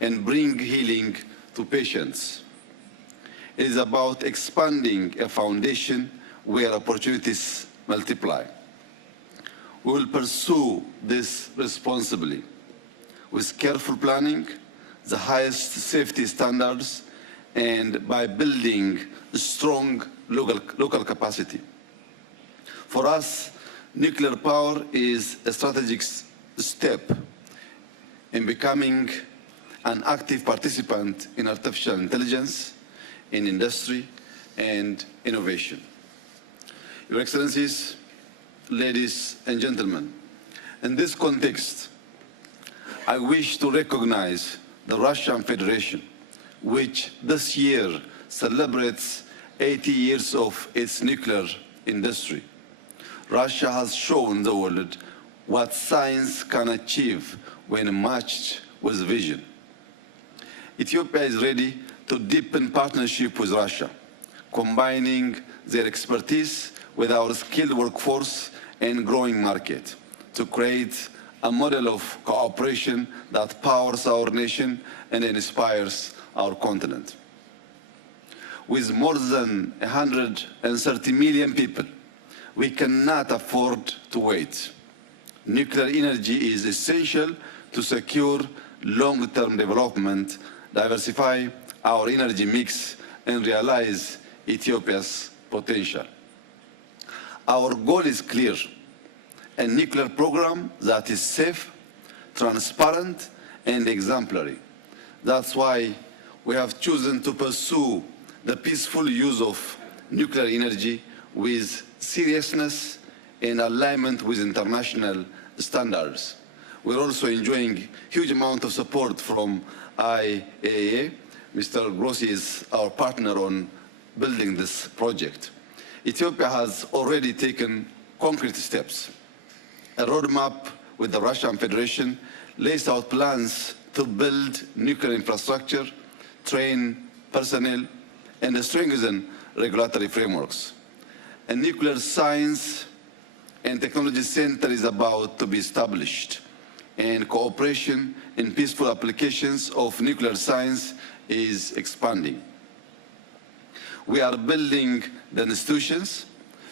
and bring healing to patients. It is about expanding a foundation where opportunities multiply. We will pursue this responsibly, with careful planning, the highest safety standards, and by building a strong local capacity. For us, nuclear power is a strategic step in becoming an active participant in artificial intelligence, in industry, and innovation. Your Excellencies, ladies and gentlemen, in this context, I wish to recognize the Russian Federation, which this year celebrates 80 years of its nuclear industry. Russia has shown the world what science can achieve when matched with vision. Ethiopia is ready to deepen partnership with Russia, combining their expertise with our skilled workforce and growing market to create a model of cooperation that powers our nation and inspires our continent. With more than 130 million people, we cannot afford to wait. Nuclear energy is essential to secure long-term development, diversify our energy mix, and realize Ethiopia's potential. Our goal is clear: a nuclear program that is safe, transparent, and exemplary. That's why we have chosen to pursue the peaceful use of nuclear energy with seriousness and alignment with international standards. We're also enjoying huge amount of support from IAEA. Mr. Grossi is our partner on building this project. Ethiopia has already taken concrete steps. A roadmap with the Russian Federation lays out plans to build nuclear infrastructure, train personnel, and strengthen regulatory frameworks. A nuclear science and technology center is about to be established, and cooperation in peaceful applications of nuclear science is expanding. We are building the institutions,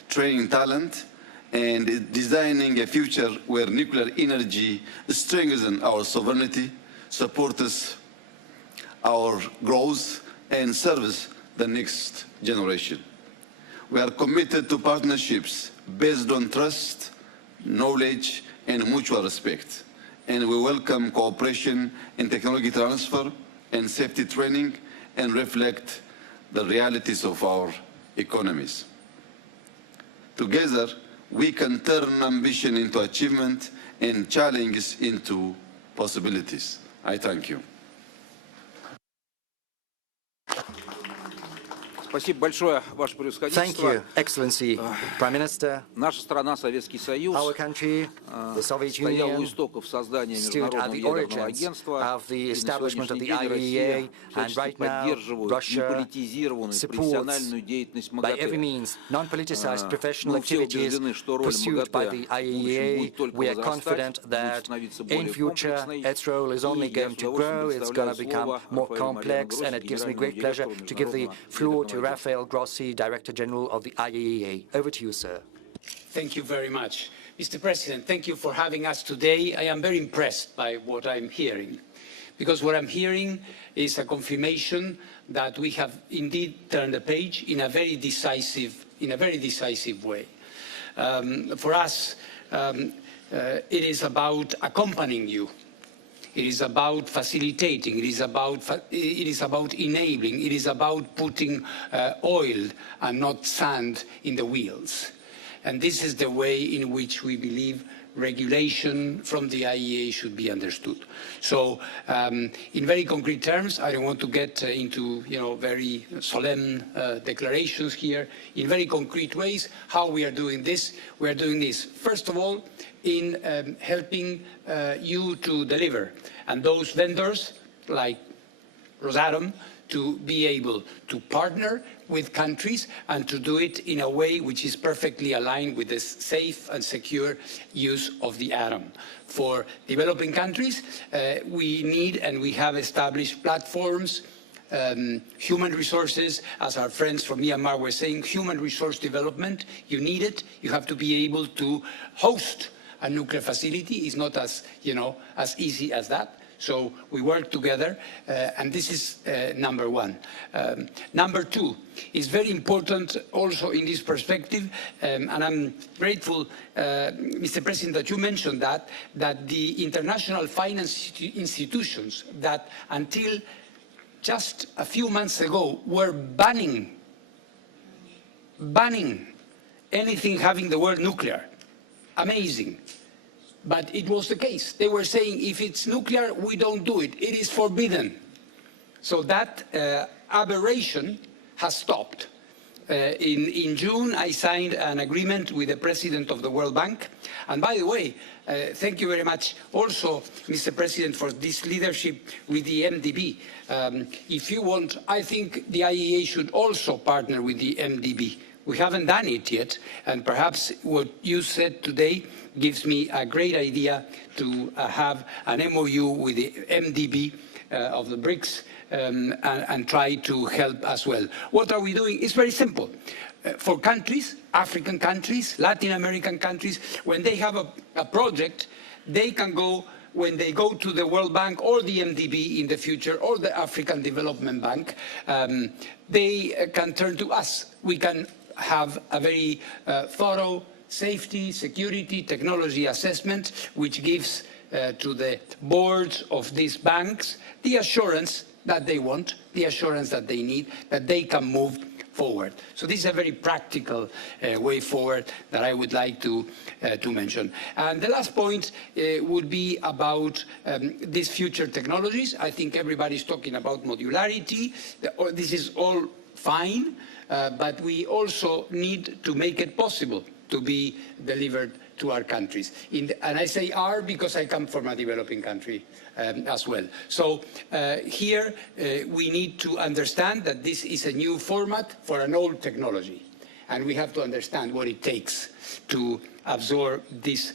training talent, and designing a future where nuclear energy strengthens our sovereignty, supports our growth, and serves the next generation. We are committed to partnerships based on trust, knowledge, and mutual respect. And we welcome cooperation in technology transfer and safety training, and reflect the realities of our economies. Together, we can turn ambition into achievement and challenges into possibilities. I thank you. Thank you, Excellency, Prime Minister. Наша страна, Советский Союз, Our country, the Soviet Union, stood at the origins of the establishment of the IAEA, and right now Russia supports by every means non-politicized professional activities pursued by the IAEA. We are confident that in future its role is only going to grow, it's going to become more complex, and it gives me great pleasure to give the floor to Rafael Grossi, Director General of the IAEA. Over to you, sir. Thank you very much. Mr. President, thank you for having us today. I am very impressed by what I'm hearing, because what I'm hearing is a confirmation that we have indeed turned the page in a very decisive way. For us, it is about accompanying you. It is about facilitating, it is about enabling, it is about putting oil and not sand in the wheels. And this is the way in which we believe regulation from the IAEA should be understood. So in very concrete terms, I don't want to get into very solemn declarations here. In very concrete ways, how we are doing this? We are doing this, first of all, in helping you to deliver, and those vendors like Rosatom to be able to partner with countries and to do it in a way which is perfectly aligned with the safe and secure use of the atom. For developing countries, we need and we have established platforms, human resources, as our friends from Myanmar were saying, human resource development, you need it. You have to be able to host a nuclear facility. Is not as, as easy as that. So we work together, and this is number one. Number two is very important also in this perspective, and I'm grateful, Mr. President, that you mentioned that the international finance institutions that until just a few months ago were banning anything having the word nuclear. Amazing. But it was the case. They were saying, if it's nuclear, we don't do it. It is forbidden. So that aberration has stopped. In June, I signed an agreement with the president of the World Bank. And by the way, thank you very much also, Mr. President, for this leadership with the MDB. If you want, I think the IAEA should also partner with the MDB. We haven't done it yet, and perhaps what you said today gives me a great idea to have an MOU with the MDB of the BRICS and try to help as well. What are we doing? It's very simple. For countries, African countries, Latin American countries, when they have a project, they can go, when they go to the World Bank or the MDB in the future, or the African Development Bank, they can turn to us. We can have a very thorough safety, security, technology assessment, which gives to the boards of these banks the assurance that they want, the assurance that they need, that they can move forward. So this is a very practical way forward that I would like to mention. And the last point would be about these future technologies. I think everybody's talking about modularity. This is all fine. But we also need to make it possible to be delivered to our countries. And I say our because I come from a developing country as well. So here we need to understand that this is a new format for an old technology. And we have to understand what it takes to absorb these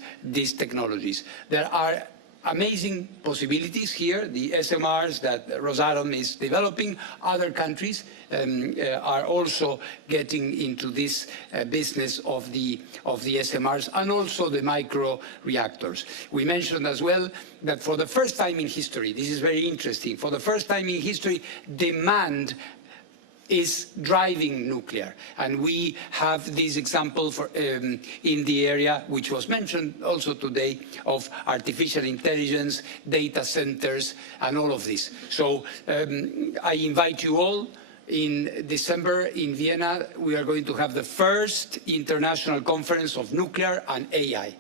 technologies. There are amazing possibilities here, the SMRs that Rosatom is developing. Other countries are also getting into this business of the SMRs and also the micro reactors. We mentioned as well that for the first time in history, this is very interesting, for the first time in history, demand is driving nuclear. And we have this example for, in the area, which was mentioned also today, of artificial intelligence, data centers, and all of this. So I invite you all. In December in Vienna, we are going to have the first international conference of nuclear and AI.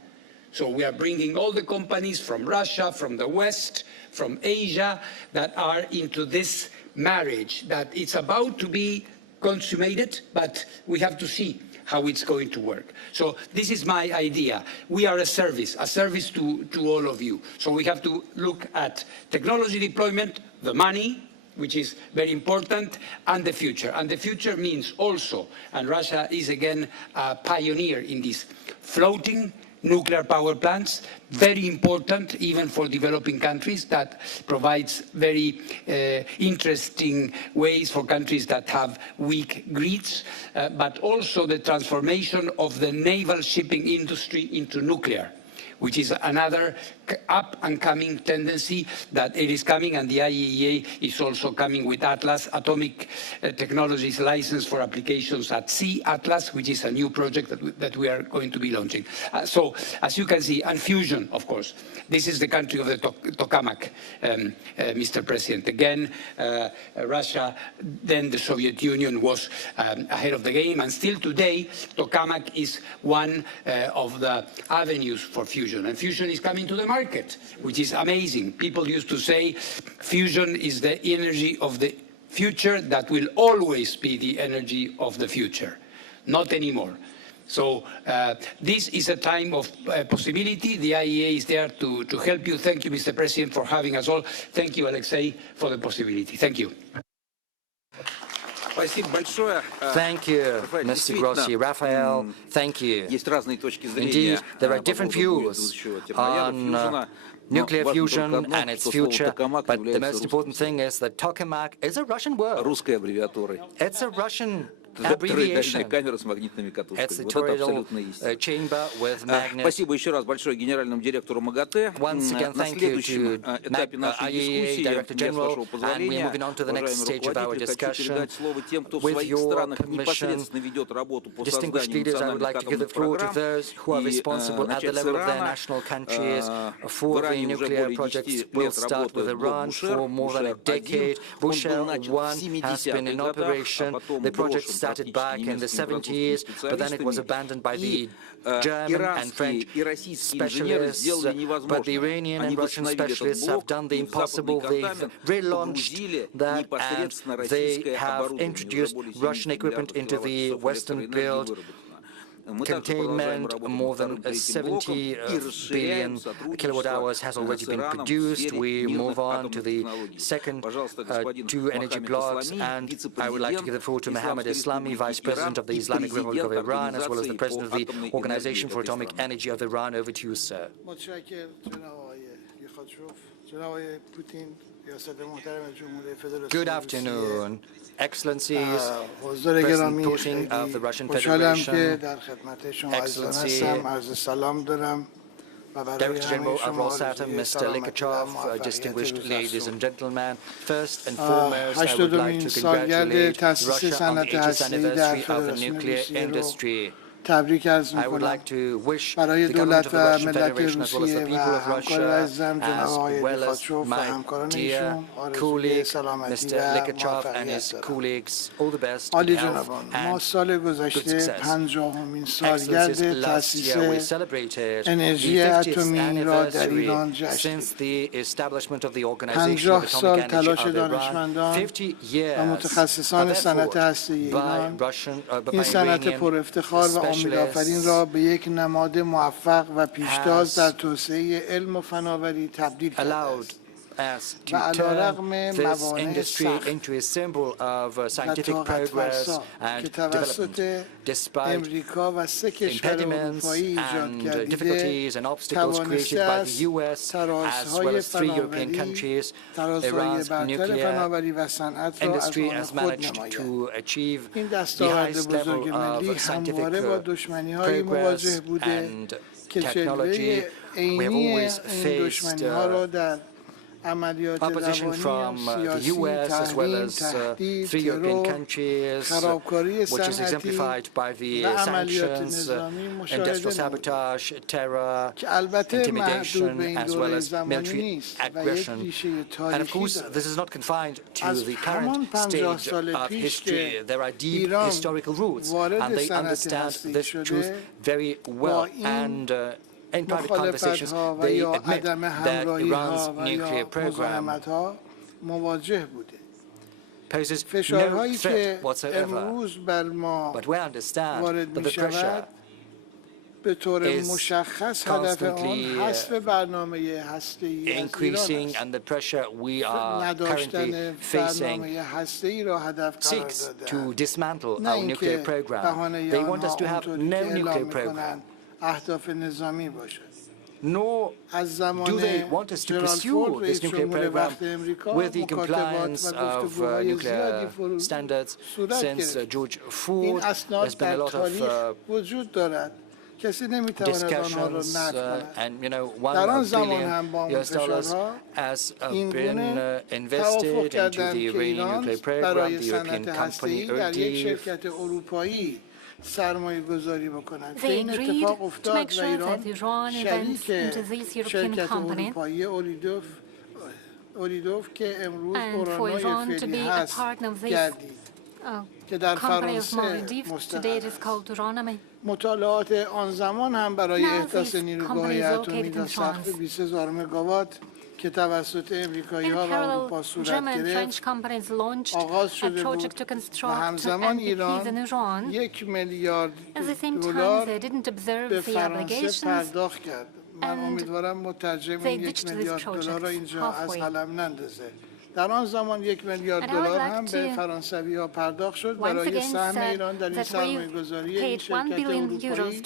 So we are bringing all the companies from Russia, from the West, from Asia, that are into this marriage, that it's about to be consummated, but we have to see how it's going to work. So this is my idea. We are a service to all of you. So we have to look at technology deployment, the money, which is very important, and the future. And the future means also, and Russia is again a pioneer in this, floating nuclear power plants, very important even for developing countries. That provides very interesting ways for countries that have weak grids, but also the transformation of the naval shipping industry into nuclear, which is another up-and-coming tendency that it is coming, and the IAEA is also coming with Atlas, Atomic Technologies License for Applications at Sea, Atlas, which is a new project that we are going to be launching. So, as you can see, and fusion, of course. This is the country of the tokamak, Mr. President. Again, Russia, then the Soviet Union was ahead of the game, and still today, tokamak is one of the avenues for fusion. And fusion is coming to the market, which is amazing. People used to say fusion is the energy of the future that will always be the energy of the future. Not anymore. So this is a time of possibility. The IAEA is there to help you. Thank you, Mr. President, for having us all. Thank you, Alexei, for the possibility. Thank you. Thank you, Mr. Grossi. Rafael, thank you. Indeed, there are different views on nuclear fusion and its future, but the most important thing is that tokamak is a Russian word. It's a Russian тороидальная камера с магнитными катушками. Вот это абсолютно истина. Спасибо еще раз большое генеральному директору МАГАТЭ. На следующем этапе нашей дискуссии, я, с вашего позволения, уважаемый руководитель, хочу передать слово тем, кто в своих странах непосредственно ведет работу по созданию национальных атомных программ. И начать с Ирана. В Иране уже более 10 лет работает блок Бушер-1. Он был начат в 70-х годах, а потом брошен started back in the 70s, but then it was abandoned by the German and French specialists, but the Iranian and Russian specialists have done the impossible. They've relaunched that, and they have introduced Russian equipment into the Western build. Containment, more than 70 billion kilowatt hours has already been produced. We move on to the second two energy blocks, and I would like to give the floor to Mohammad Islami, Vice President of the Islamic Republic of Iran, as well as the President of the Organization for Atomic Energy of Iran. Over to you, sir. Good afternoon, Excellencies, President Putin of the Russian Federation, Excellency, Director General of Rosatom, Mr. Lukashenko, distinguished ladies and gentlemen, first and foremost, I would like to congratulate Russia on the 80th anniversary of the nuclear industry. I would like to wish the government of the Russian Federation, as well as the people of Russia, as well as my dear colleague, Mr. Lukashenko, and his colleagues, all the best in health and good success. Excellencies, last year we celebrated the 50th anniversary since the establishment of the Organization of Atomic Energy of Iran. 50 years of effort by Russian, by Iranian آفرین را به یک نماد موفق و پیشتاز در توسعه علم و فناوری تبدیل کرده است. To turn this industry into a symbol of scientific progress and development, despite impediments and difficulties and obstacles created by the US, as well as 3 European countries. Iran's nuclear industry has managed to achieve the highest level of scientific progress and technology. We have always faced opposition from the US as well as 3 European countries, which is exemplified by the sanctions, industrial sabotage, terror, intimidation, as well as military aggression. And of course, this is not confined to the current stage of history. There are deep historical roots, and they understand this truth very well. And in private conversations, they admit that Iran's nuclear program poses no threat whatsoever. But we understand that the pressure is constantly increasing, and the pressure we are currently facing seeks to dismantle our nuclear program. They want us to have no nuclear program. Nor do they want us to pursue this nuclear program with the compliance of nuclear standards. Since George Ford, there's been a lot of discussions, and $1 billion has been invested into the Iranian nuclear program. The European company They agreed to make sure that Iran invents into this European company and for Iran to be a partner of this company of Maldives. Today it is called uranium. مطالعات آن زمان هم برای احداث نیروگاه اتمی تا سقف 20000 مگاوات که توسط امریکایی‌ها و اروپا صورت گرفت آغاز شده بود و همزمان ایران 1 میلیارد دلار به فرانسه پرداخت کرد. من امیدوارم مترجم این 1 میلیارد دلار را اینجا از قلم نندازه. در آن زمان 1 میلیارد دلار هم به فرانسوی‌ها پرداخت شد برای سهم ایران در این سرمایه‌گذاری این شرکت اروپایی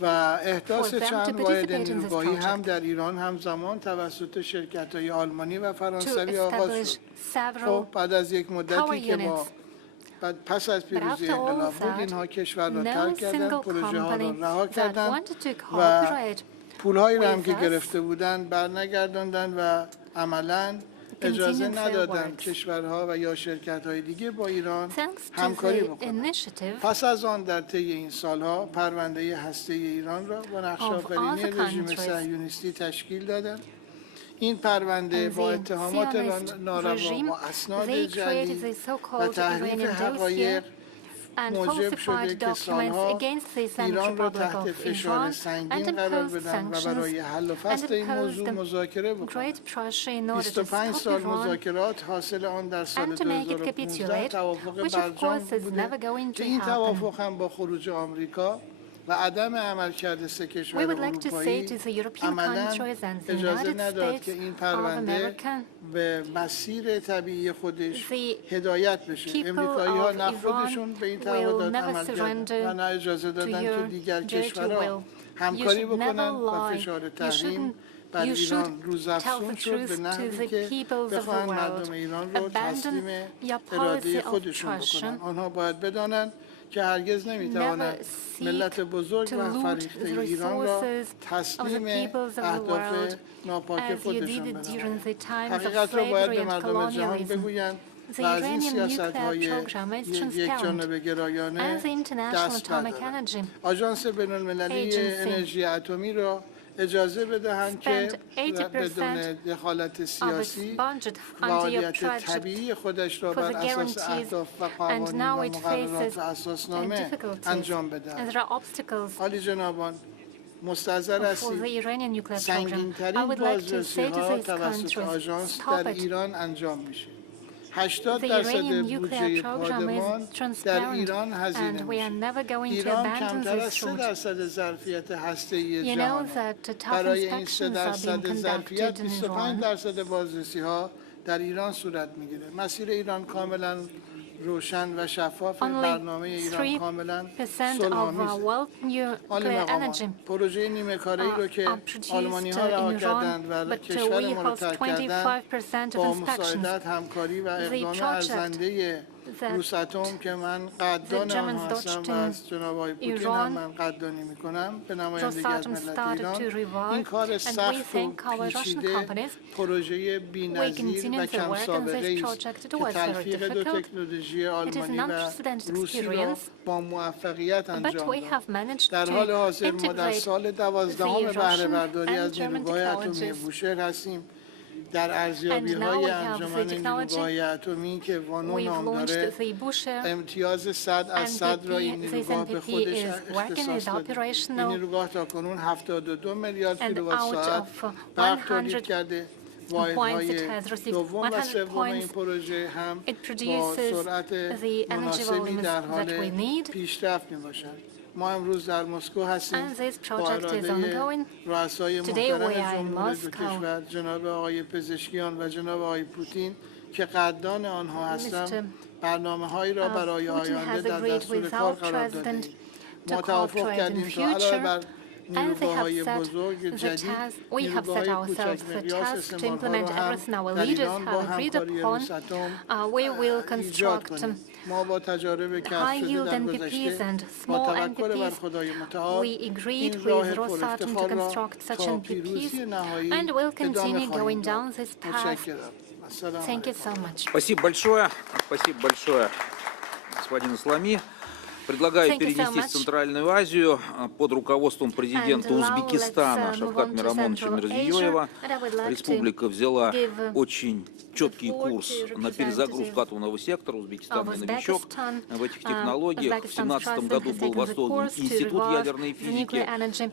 و احداث چند واحد نیروگاهی هم در ایران همزمان توسط شرکت‌های آلمانی و فرانسوی آغاز شد. خب بعد از یک مدتی که با پس از پیروزی انقلاب بود اینها کشور را ترک کردن، پروژه ها را رها کردن و پولهایی را هم که گرفته بودن برنگرداندن و عملاً اجازه ندادن کشورها و یا شرکت‌های دیگه با ایران همکاری بکنند. پس از آن در طی این سالها پرونده هسته ایران را با نقش‌آفرینی رژیم صهیونیستی تشکیل دادند. این پرونده با اتهامات ناروا با اسناد جعلی و تحریف حقایق موجب شده که سالها ایران را تحت فشار سنگین قرار بدن و برای حل و فصل این موضوع مذاکره بکنند. 25 سال مذاکرات حاصل آن در سال 2015 توافق برجام بوده که این توافق هم با خروج آمریکا و عدم عملکرد سه کشور اروپایی عملاً اجازه نداد که این پرونده به مسیر طبیعی خودش هدایت بشه. امریکایی‌ها نه خودشون به این تعهدات عمل کردن و نه اجازه دادن که دیگر کشورها همکاری بکنن و فشار تحریم بر ایران روزافزون شد به نحوی که بخواهند مردم ایران رو تسلیم اراده خودشون بکنن. آنها باید بدانند که هرگز نمیتوانند ملت بزرگ و فریخته ایران را تسلیم اهداف ناپاک خودشان بدانند. حقیقت را باید به مردم جهان بگویند و از این سیاست‌های یک جانبه گرایانه دست بردارند. آژانس بین‌المللی انرژی اتمی را اجازه بدهند که بدون دخالت سیاسی فعالیت طبیعی خودش را بر اساس اهداف و قوانین و مقررات و اساسنامه انجام بدهند. عالی جنابان، مستحضر هستید سنگین‌ترین بازرسی‌ها توسط آژانس در ایران انجام میشه. 80% بودجه پادمان در ایران هزینه میشه. ایران کمتر از 3% ظرفیت هسته‌ای جهان. برای این 3% ظرفیت 25% بازرسی‌ها در ایران صورت میگیره. مسیر ایران کاملا روشن و شفاف، برنامه ایران کاملا صلح‌آمیز. پروژه نیمه کاره‌ای رو که آلمانی‌ها رها کردند و کشور ما رو ترک کردند با مساعدت، همکاری و اقدام ارزنده روساتوم که من قدردان آنها هستم و از جناب آقای پوتین هم من قدردانی میکنم به نمایندگی از ملت ایران، این کار سخت و پیچیده پروژه بی‌نظیر و کم سابقه است که تلفیق دو تکنولوژی آلمانی و روسی را با موفقیت انجام داد. در حال حاضر ما در سال 12 بهره برداری از نیروگاه اتمی بوشهر هستیم. در ارزیابی‌های انجمن نیروگاه اتمی که وانو نام داره، امتیاز 100 از 100 را این نیروگاه به خودش اختصاص داده. این نیروگاه تاکنون 72 میلیارد کیلووات ساعت برق تولید کرده. واحدهای دوم و سوم این پروژه هم با سرعت مناسبی در حال پیشرفت میباشد. ما امروز در مسکو هستیم با اراده رؤسای محترم جمهور دو کشور جناب آقای پزشکیان و جناب آقای پوتین که قدردان آنها هستم، برنامه‌هایی را برای آینده در دستور کار قرار دادیم. ما توافق کردیم تا علاوه بر نیروگاه‌های بزرگ جدید، نیروگاه‌های کوچک مقیاس استعمارها را هم در ایران با همکاری روساتوم ایجاد کنیم. ما با تجارب کسب شده در گذشته با توکل بر خدای متعال این راه پرافتخار را تا پیروزی نهایی ادامه خواهیم داد. متشکرم. Спасибо большое. Спасибо большое, господин Ислами. Предлагаю перенестись в Центральную Азию под руководством президента Узбекистана Шавката Мирамоновича Мирзиёева. Республика взяла очень четкий курс на перезагрузку атомного сектора. Узбекистан не новичок в этих технологиях. В 2017 году был воссоздан Институт ядерной физики. В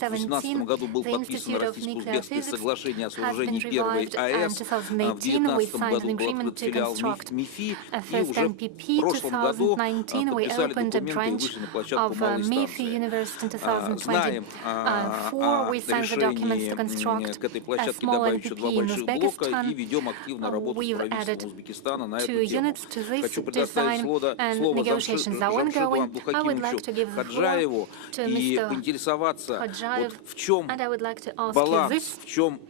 2018 году был подписан российско-узбекское соглашение о сооружении первой АЭС. В 2019 году был открыт филиал МИФИ. И уже в прошлом году подписали документы и вышли на площадку малой станции. Знаем о решении к этой площадке добавить еще 2 больших блока и ведем активно работу с правительством Узбекистана на эту тему. Хочу предоставить слово замширу Абдулхакимовичу Хаджаеву и поинтересоваться, вот в чем баланс, в чем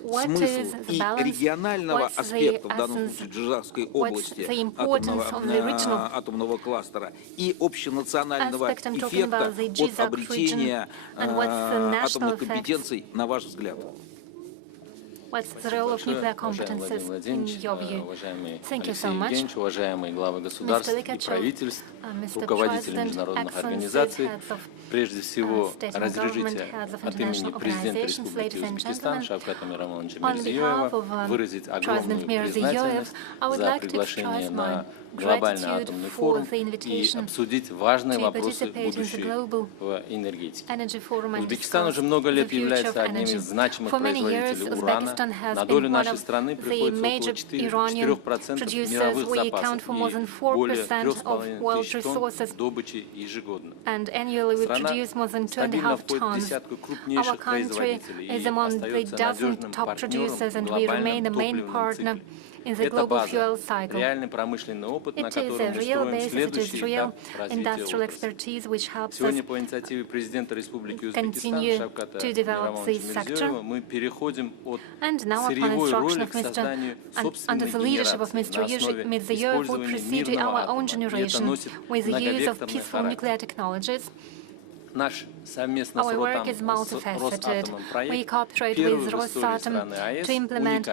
смысл и регионального аспекта, в данном случае Джижавской области, атомного кластера, и общенационального эффекта от обретения атомных компетенций, на ваш взгляд? What's the role of nuclear competences in your view? Thank you so much. Уважаемые главы государств и правительств, руководители международных организаций, прежде всего разрешите от имени президента Республики Узбекистан Шавката Мирамоновича Мирзиёева выразить огромную признательность за приглашение на глобальный атомный форум и обсудить важные вопросы будущего в энергетике. Узбекистан уже много лет является одним из значимых производителей урана. На долю нашей страны приходится около 4% мировых запасов и более 3,5 тысяч тонн добычи ежегодно. Страна стабильно входит в десятку крупнейших производителей и остается надежным партнером в глобальном топливном цикле. Это база, реальный промышленный опыт, на котором мы строим следующий этап развития отрасли. Сегодня по инициативе президента Республики Узбекистан Шавката Мирамоновича Мирзиёева мы переходим от сырьевой роли к созданию собственной генерации на основе использования мирного атома. И это носит многовекторный характер. Наш совместный с Росатомом проект первый в истории страны АЭС уникален.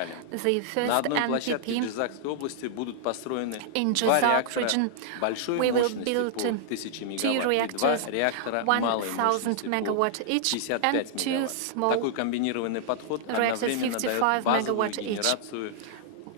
На одной площадке Джизакской области будут построены два реактора большой мощности по 1000 мегаватт и два реактора малой мощности по 55 мегаватт. Такой комбинированный подход одновременно дает базовую генерацию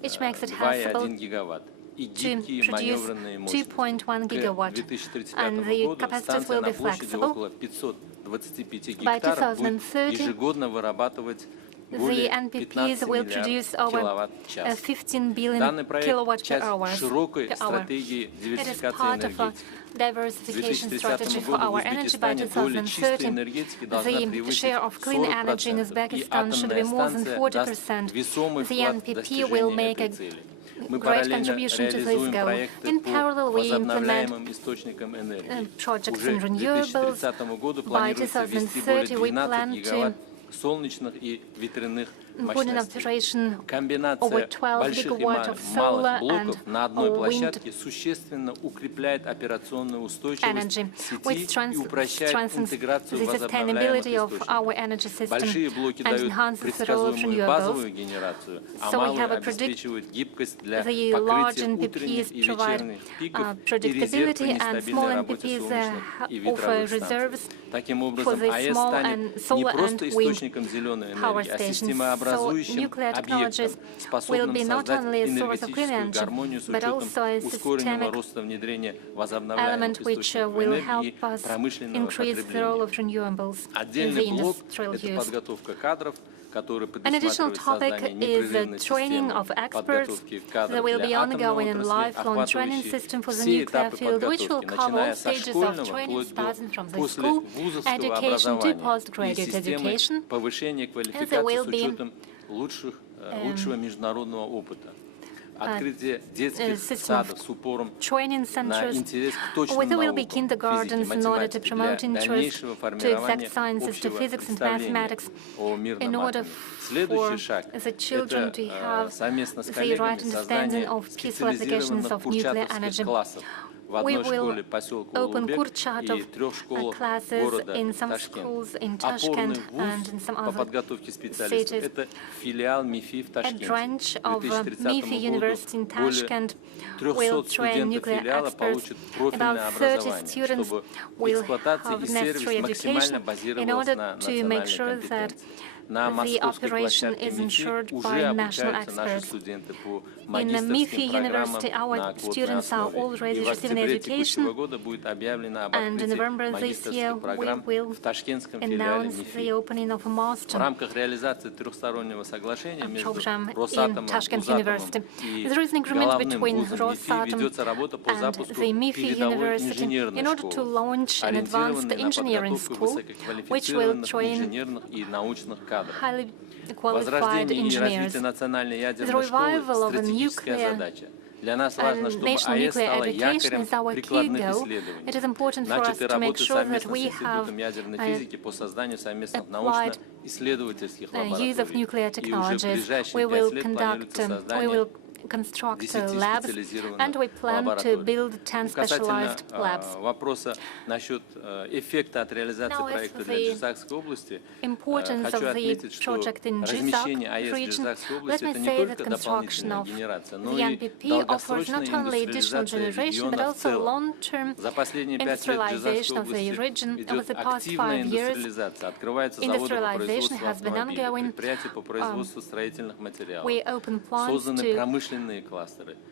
2,1 гигаватт. И гибкие маневренные мощности. К 2035 году станция на площади около 525 гектаров будет ежегодно вырабатывать более 15 миллиардов киловатт-час. Данный проект – часть широкой стратегии диверсификации энергетики. К 2030 году в Узбекистане доля чистой энергетики должна превысить 40%, и атомная станция даст весомый вклад в достижение этой цели. Мы параллельно реализуем проекты по возобновляемым источникам энергии. Уже к 2030 году планируется ввести более 12 гигаватт солнечных и ветряных мощностей. Комбинация больших и малых блоков на одной площадке существенно укрепляет операционную устойчивость сети и упрощает интеграцию возобновляемых источников. Большие блоки дают предсказуемую базовую генерацию, а малые обеспечивают гибкость для покрытия утренних и вечерних пиков и резерв при нестабильной работе солнечных и ветровых станций. Таким образом, АЭС станет не просто источником зеленой энергии, а системообразующим объектом, способным создать энергетическую гармонию с учетом ускоренного роста внедрения возобновляемых источников энергии и промышленного потребления. Отдельный блок – это подготовка кадров, который предусматривает создание непрерывной системы подготовки кадров для атомной отрасли, охватывающей все этапы подготовки, начиная со школьного вплоть до после вузовского образования и системы повышения квалификации с учетом лучшего международного опыта. Открытие детских садов с упором на интерес к точным наукам, физике, математике для дальнейшего формирования общего представления о мирном атоме. Следующий шаг – это совместно с коллегами создание специализированных курчатовских классов в одной школе поселка Улубек и 3 школах города Ташкент. Опорный вуз по подготовке специалистов – это филиал МИФИ в Ташкенте. К 2030 году более 300 студентов филиала получат профильное образование, чтобы эксплуатация и сервис максимально базировалась на национальной компетенции. На московской площадке МИФИ уже обучаются наши студенты по магистерским программам на квотной основе. И в октябре текущего года будет объявлено об открытии магистерских программ в ташкентском филиале МИФИ. В рамках реализации трехстороннего соглашения между Росатомом, Узатомом и главным вузом МИФИ ведется работа по запуску передовой инженерной школы, ориентированной на подготовку высококвалифицированных инженерных и научных кадров. Возрождение и развитие национальной ядерной школы – стратегическая задача. national nuclear education is our key goal. It is important for us to make sure that we have applied use of nuclear technologies. We will construct labs, and we plan to build 10 specialized labs. Now, as for the importance of the project in Jizak region, let me say that construction of the NPP offers not only additional generation, but also long-term industrialization of the region. Over the past 5 years, industrialization has been ongoing. We open plants to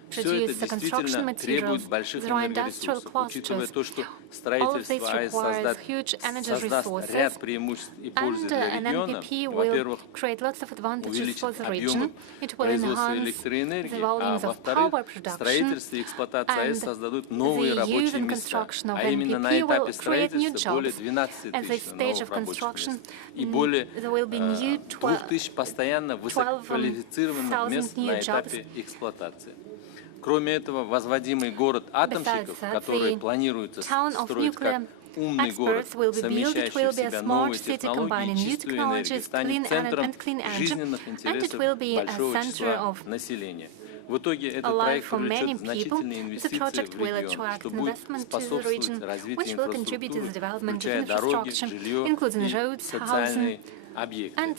produce the construction materials. There are industrial clusters. All of this requires huge energy resources, and an NPP will create lots of advantages for the region. It will enhance the volumes of power production, and the use and construction of NPP will create new jobs. At this stage of construction, there will be new 12,000 new jobs. Кроме этого, возводимый город атомщиков, который планируется строить как умный город, совмещающий в себе новые технологии и чистую энергию, станет центром жизненных интересов большого числа населения. В итоге этот проект привлечет значительные инвестиции в регион, чтобы способствовать развитию инфраструктуры, включая дороги, жилье и социальные объекты.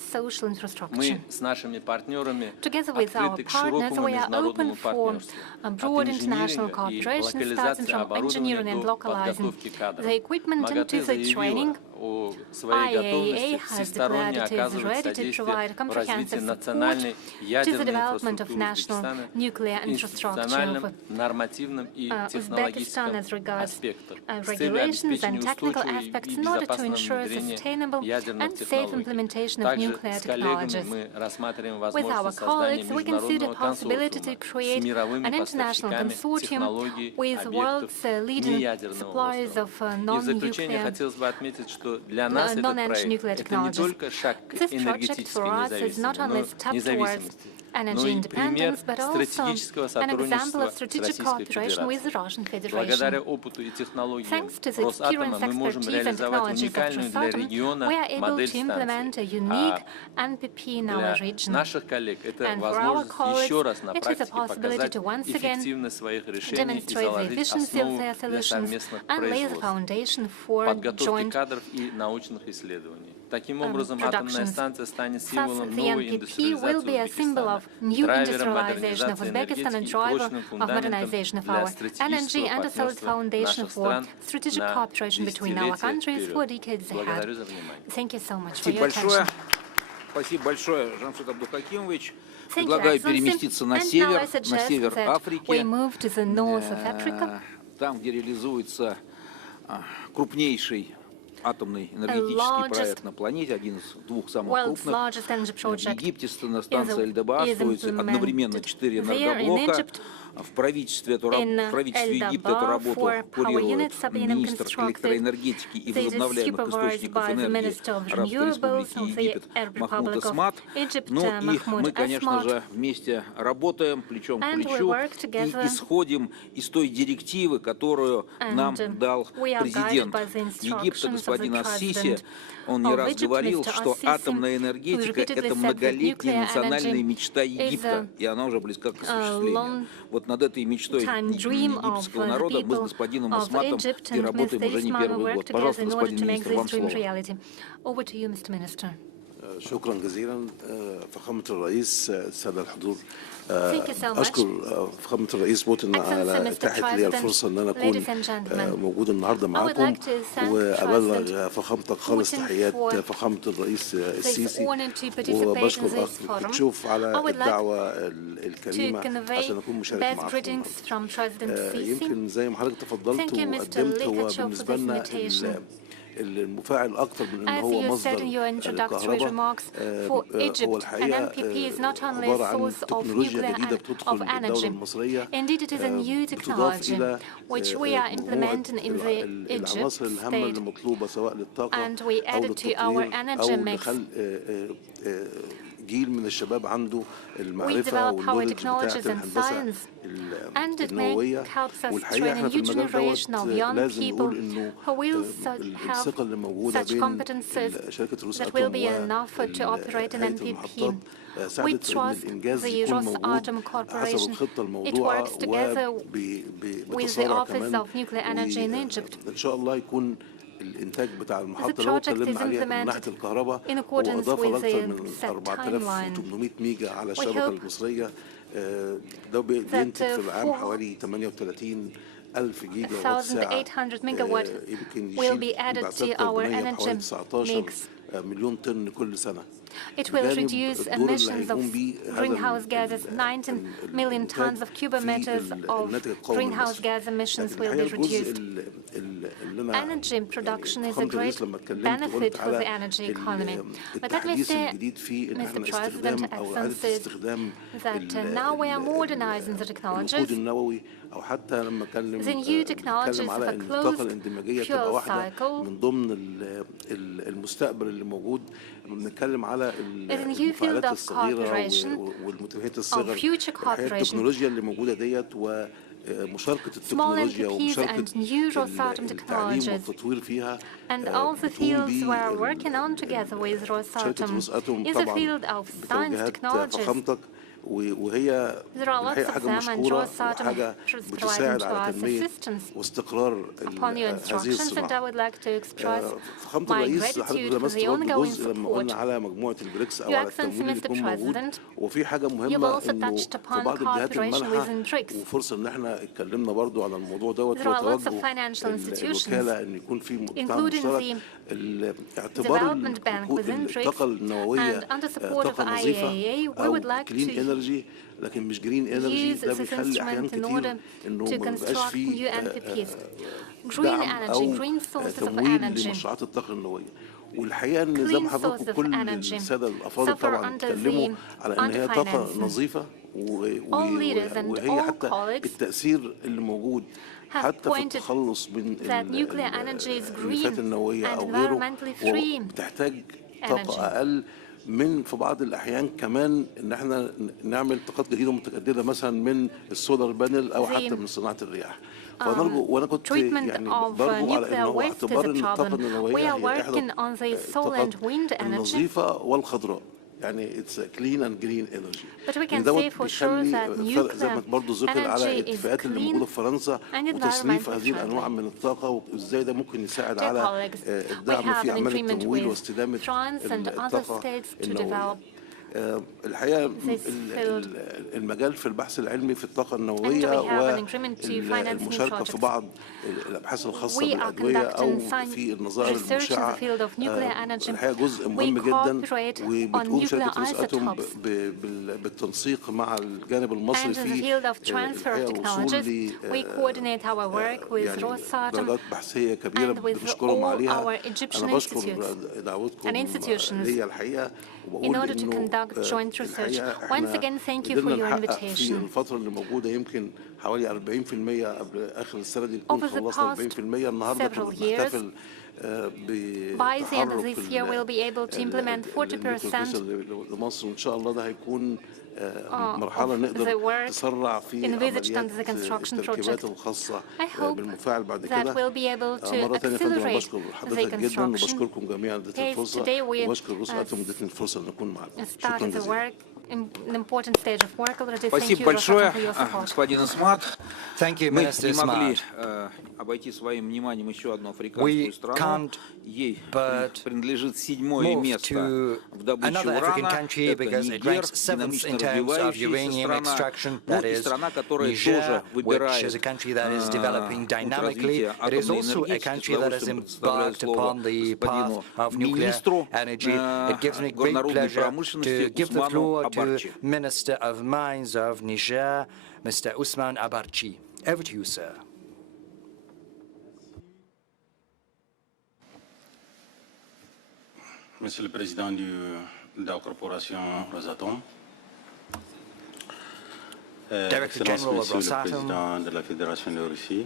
Мы с нашими партнерами открыты к широкому международному партнерству, от инжиниринга и локализации оборудования до подготовки кадров. МАГАТЭ заявила о своей готовности всесторонне оказывать содействие в развитии национальной ядерной инфраструктуры Узбекистана в институциональном, нормативном и технологическом аспектах с целью обеспечения устойчивого и безопасного внедрения ядерных технологий. Также с коллегами мы рассматриваем возможность создания международного консорциума с мировыми поставщиками технологий объектов неядерного острова. И в заключение хотелось бы отметить, что для нас этот проект — это не только шаг к энергетической независимости, но и пример стратегического сотрудничества с Российской Федерацией. Благодаря опыту и технологиям Росатома мы можем реализовать уникальную для региона модель станции. Для наших коллег это возможность еще раз на практике показать эффективность своих решений и заложить основу для совместных производств, подготовки кадров и научных исследований. Таким образом, атомная станция станет символом новой индустриализации драйвером модернизации энергетики и прочным фундаментом для стратегического партнерства наших стран на десятилетия вперед. Благодарю за внимание. Спасибо большое, Жамшид Абдулхакимович. Предлагаю переместиться на север Африки, там, где реализуется крупнейший атомный энергетический проект на планете, один из двух самых крупных. В Египте станция ЛДБА строится одновременно 4 энергоблока. В правительстве Египта эту работу курирует министр электроэнергетики и возобновляемых источников энергии Арабской Республики Египет Махмуд Асмад. Ну и мы, конечно же, вместе работаем плечом к плечу и исходим из той директивы, которую нам дал президент Египта господин Ас-Сиси. Он не раз говорил, что атомная энергетика — это многолетняя национальная мечта Египта, и она уже близка к осуществлению. Вот над этой мечтой египетского народа мы с господином Асматом и работаем уже не первый год. Пожалуйста, господин министр, вам слово. شكرا جزيلا فخامة الرئيس السادة الحضور أشكر فخامة الرئيس بوتين على إتاحة لي الفرصة أن أنا أكون موجود النهاردة معكم وأبلغ فخامتك خالص تحيات فخامة الرئيس السيسي وبشكر الأخ بتشوف على الدعوة الكريمة عشان أكون مشارك معكم. يمكن زي ما حضرتك تفضلت وقدمت هو بالنسبة لنا المفاعل أكثر من أنه هو مصدر الكهرباء هو الحقيقة عبارة عن تكنولوجيا جديدة بتدخل الدولة المصرية بتضاف إلى العناصر الهامة المطلوبة سواء للطاقة أو للتطوير أو لخلق جيل من الشباب عنده المعرفة والنولج بتاعة الهندسة النووية. والحقيقة احنا في المجال دوت لازم نقول انه الثقة اللي موجودة بين شركة روس أتوم وهيئة المحطات ساعدت ان الانجاز يكون موجود حسب الخطة الموضوعة وبتسارع كمان، وان شاء الله يكون الانتاج بتاع المحطه اللي هو اتكلمنا عليها من ناحيه الكهرباء هو اضافه لاكثر من 4800 ميجا على الشبكه المصريه. ده بينتج في العام حوالي 38,000 جيجا وات ساعه، يمكن يشيل حوالي 19 مليون طن كل سنة. It will reduce emissions of greenhouse gases. 19 million tons of cubic meters of greenhouse gas emissions will be reduced. Energy production is a great benefit for the energy economy. But let me say, Mr. President, extensive that now we are modernizing the technologies. The new technologies of a closed fuel cycle. بنتكلم على المفاعلات الصغيرة والمنتجات الصغر، التكنولوجيا اللي موجودة ديت ومشاركة التكنولوجيا ومشاركة التعليم والتطوير فيها. And all the fields we are working on together with Rosatom is the field of science technologies. وهي الحقيقة حاجة مشكورة وحاجة بتساعد على تنمية واستقرار هذه الصناعة. فخامة الرئيس حضرتك لمست برضه جزء لما قلنا على مجموعة البريكس أو على التمويل اللي يكون موجود، وفي حاجة مهمة إنه في بعض الجهات المانحة وفرصة إن إحنا اتكلمنا برضه على الموضوع دوت وتوجه الوكالة إن يكون في مجتمع مشترك. اعتبار الطاقة النووية طاقة نظيفة أو كلين انرجي لكن مش جرين انرجي، ده بيخلي احيانا كتير انه ما يبقاش فيه دعم او تمويل لمشروعات الطاقه النوويه. والحقيقه ان زي ما حضراتكم كل الساده الافاضل طبعا اتكلموا على ان هي طاقه نظيفه وهي حتى التاثير اللي موجود حتى في التخلص من النفايات النوويه او غيره بتحتاج طاقه اقل من في بعض الأحيان كمان إن احنا نعمل طاقات جديدة متجددة مثلا من السولار بانل أو حتى من صناعة الرياح. فنرجو وأنا كنت يعني برجو على إنه اعتبار إن الطاقة النووية هي إحدى الطاقات النظيفة والخضراء. يعني it's clean and green energy. دوت بيخلي زي ما برضه ذكر على الاتفاقات اللي موجودة في فرنسا وتصنيف هذه الأنواع من الطاقة وإزاي ده ممكن يساعد على الدعم في أعمال التمويل واستدامة الطاقة النووية. الحقيقة المجال في البحث العلمي في الطاقة النووية والمشاركة في بعض الأبحاث الخاصة بالأدوية أو في النظائر المشعة الحقيقة جزء مهم جدا، وبتقوم شركة روس أتوم بالتنسيق مع الجانب المصري في الوصول درجات بحثية كبيرة بنشكرهم عليها. أنا بشكر دعوتكم ليا الحقيقة وبقول إنه Once again, thank you for your invitation. في الفترة اللي موجودة يمكن حوالي 40% قبل آخر السنة دي نكون خلصنا 40%. النهارده بنحتفل By the end of this year, we'll be able to implement 40% لمصر، وإن شاء الله ده هيكون مرحلة نقدر نسرع في عمليات التركيبات الخاصة بالمفاعل بعد كده. مرة ثانية فندم بشكر حضرتك جدا وبشكركم جميعا اديتني الفرصة وبشكر روس أتوم اديتني الفرصة ان اكون معكم. شكرا جزيلا. Спасибо большое, господин Асмат. Мы не могли обойти своим вниманием еще одну африканскую страну. Ей принадлежит 7-е место в добыче урана. Это Нигер, динамично развивающаяся страна, ну и страна, которая тоже выбирает путь развития атомной энергетики. С удовольствием предоставляю слово господину министру горнорудной промышленности Усману Абарчи. Minister of Mines of Niger, Mr. Usman Abarchi. Over to you, sir. Monsieur le Président de la Corporation Rosatom, Director General of Monsieur le Rosatom, Président de la Fédération de Russie,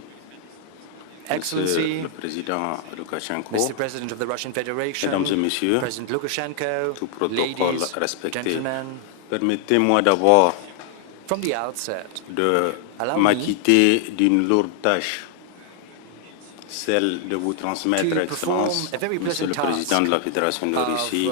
Excellency, le président Lukashenko, Mr. President of the Russian Federation, Mesdames et Messieurs, President Lukashenko, tout protocole ladies, respecté, gentlemen, permettez-moi d'abord from the outset, de allow me m'acquitter d'une lourde tâche, celle de vous transmettre, to Excellence, perform a very Monsieur le pleasant Président de la task Fédération de of Russie,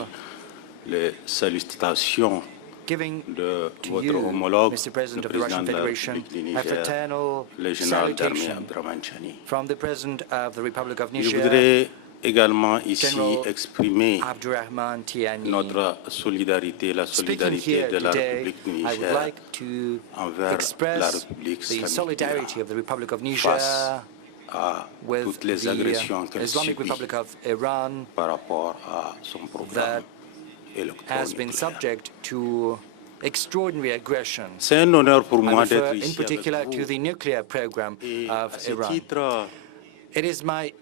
les salutations giving de to votre you, homologue, Mr. le President of the Président Russian de la Federation, République du a Niger, fraternal le général d'armée salutation Abdraman Chani. from the President of the Republic of Je Niger, voudrais également ici General exprimer Abdurrahman Tiani. notre solidarité, la Speaking solidarité here de la today, République du I would Niger like to envers la express République the islamique solidarity of the Republic of Niger face à with toutes les the agressions qu'elle Islamic subit Republic of Iran par rapport à son that programme has been électronucléaire. subject to extraordinary aggressions. C'est un honneur pour I moi refer d'être in ici particular avec to vous. the nuclear program Et à of ce Iran. titre, It is my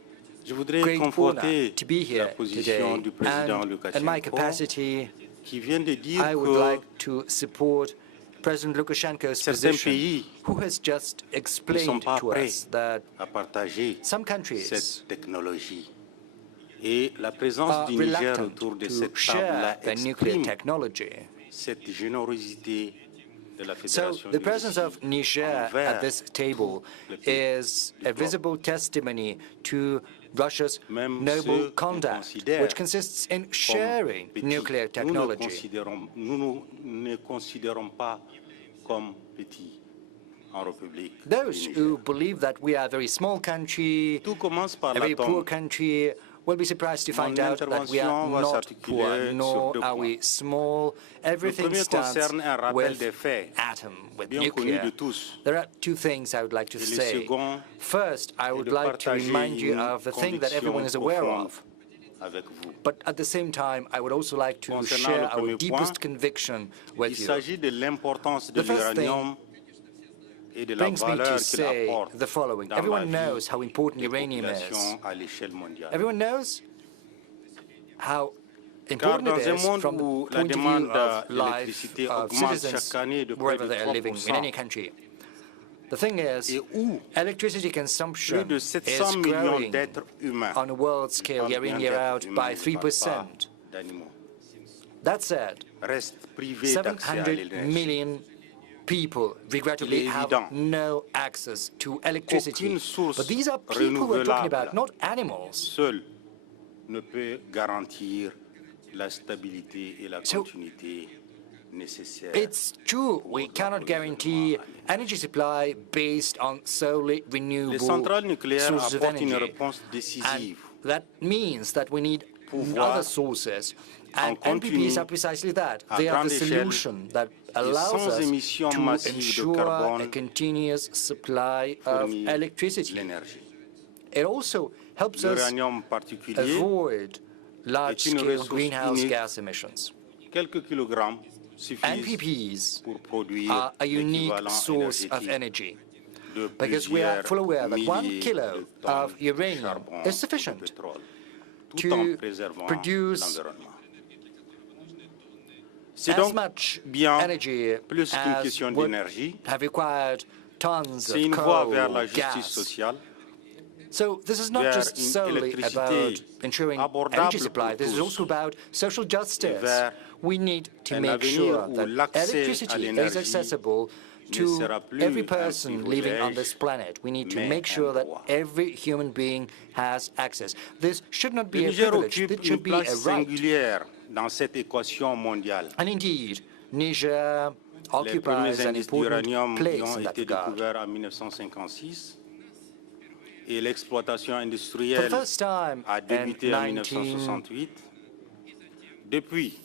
je voudrais great honor conforter to be la here position today, du président and in my Lukashenko capacity, qui vient de dire I would que like to support President Lukashenko's certains position, pays who has just ne sont explained pas to us prêts that à partager some countries cette technologie. Et la présence are du Niger reluctant autour de to cette share table-là the nuclear exprime technology. cette générosité de la So Fédération the de presence Russie of Niger envers at this table le pays is du a globe. visible testimony to Russia's Même noble ceux qu'on conduct, considère which consists in sharing comme petits. nuclear technology. Nous ne considérons pas comme petits en République du Those Niger. who believe that we are a very small country, Tout commence par a very poor l'atome. country, will be surprised to find Mon out that we are intervention va not s'articuler poor, sur nor deux are points. we small. Everything premier starts concerne un rappel with des faits, atom, with bien connus nuclear. de tous. There are two things I would like to Et le say. second First, I est would de like to partager remind you une of the thing that conviction everyone is aware profonde of. avec vous. But at the same time, I would also like to Concernant share le our premier deepest point, conviction Il with you. s'agit de l'importance de The first thing l'uranium et de la Brings me valeur to qu'il say apporte the following. dans la Everyone vie knows how important des uranium is. populations à l'échelle mondiale. Everyone knows how Car important dans it un is monde from the où la point of view demande of life d'électricité of augmente citizens chaque année de près wherever de they are living in any 3%, country. The thing is, et où electricity plus consumption de is 700 millions growing d'êtres humains, on a world scale je year parle in, bien year d'êtres out humains, by je ne parle 3%. pas d'animaux, That said, restent privés d'accès à 700 l'énergie. million people regrettably Il est have évident no access to electricity. qu'aucune source But these are people we're talking about, renouvelable not animals. seul ne peut garantir la stabilité et la So, continuité nécessaires. It's true, we cannot guarantee energy supply based on solely Les renewable centrales nucléaires sources of apportent une energy. réponse And décisive that means that we need Pouvoir other sources. en And continu NPPs are precisely that. à They are the grande échelle solution that et allows sans us émission to massive de ensure a carbone continuous supply of fournir electricity. l'énergie. It also helps us L'uranium particulier avoid large-scale ressource greenhouse unique. gas emissions. Quelques kilogrammes suffisent NPPs pour produire are a unique l'équivalent source of énergétique energy, de because we are plusieurs full aware that 1 milliers kilo de tonnes of de uranium charbon is et sufficient de pétrole, tout to en préservant produce l'environnement. C'est as donc much bien energy plus qu'une as question would d'énergie, have required tons c'est of une voie coal, vers la justice gas. sociale, So this is not vers just une solely électricité about ensuring abordable energy supply. pour This is tous, also about social justice. vers We need to un make avenir sure où that l'accès à electricity is l'énergie accessible ne to sera plus every un person living on privilège, this planet. We need to mais make un sure that droit. every human being has access. This should not Le be a Niger privilege. occupe It une should be a place right. singulière dans cette équation mondiale. And indeed, Niger Les premiers occupies an indices important d'uranium place ont in that été regard. découverts en 1956 et l'exploitation For the industrielle first time a in débuté en 1968. Depuis,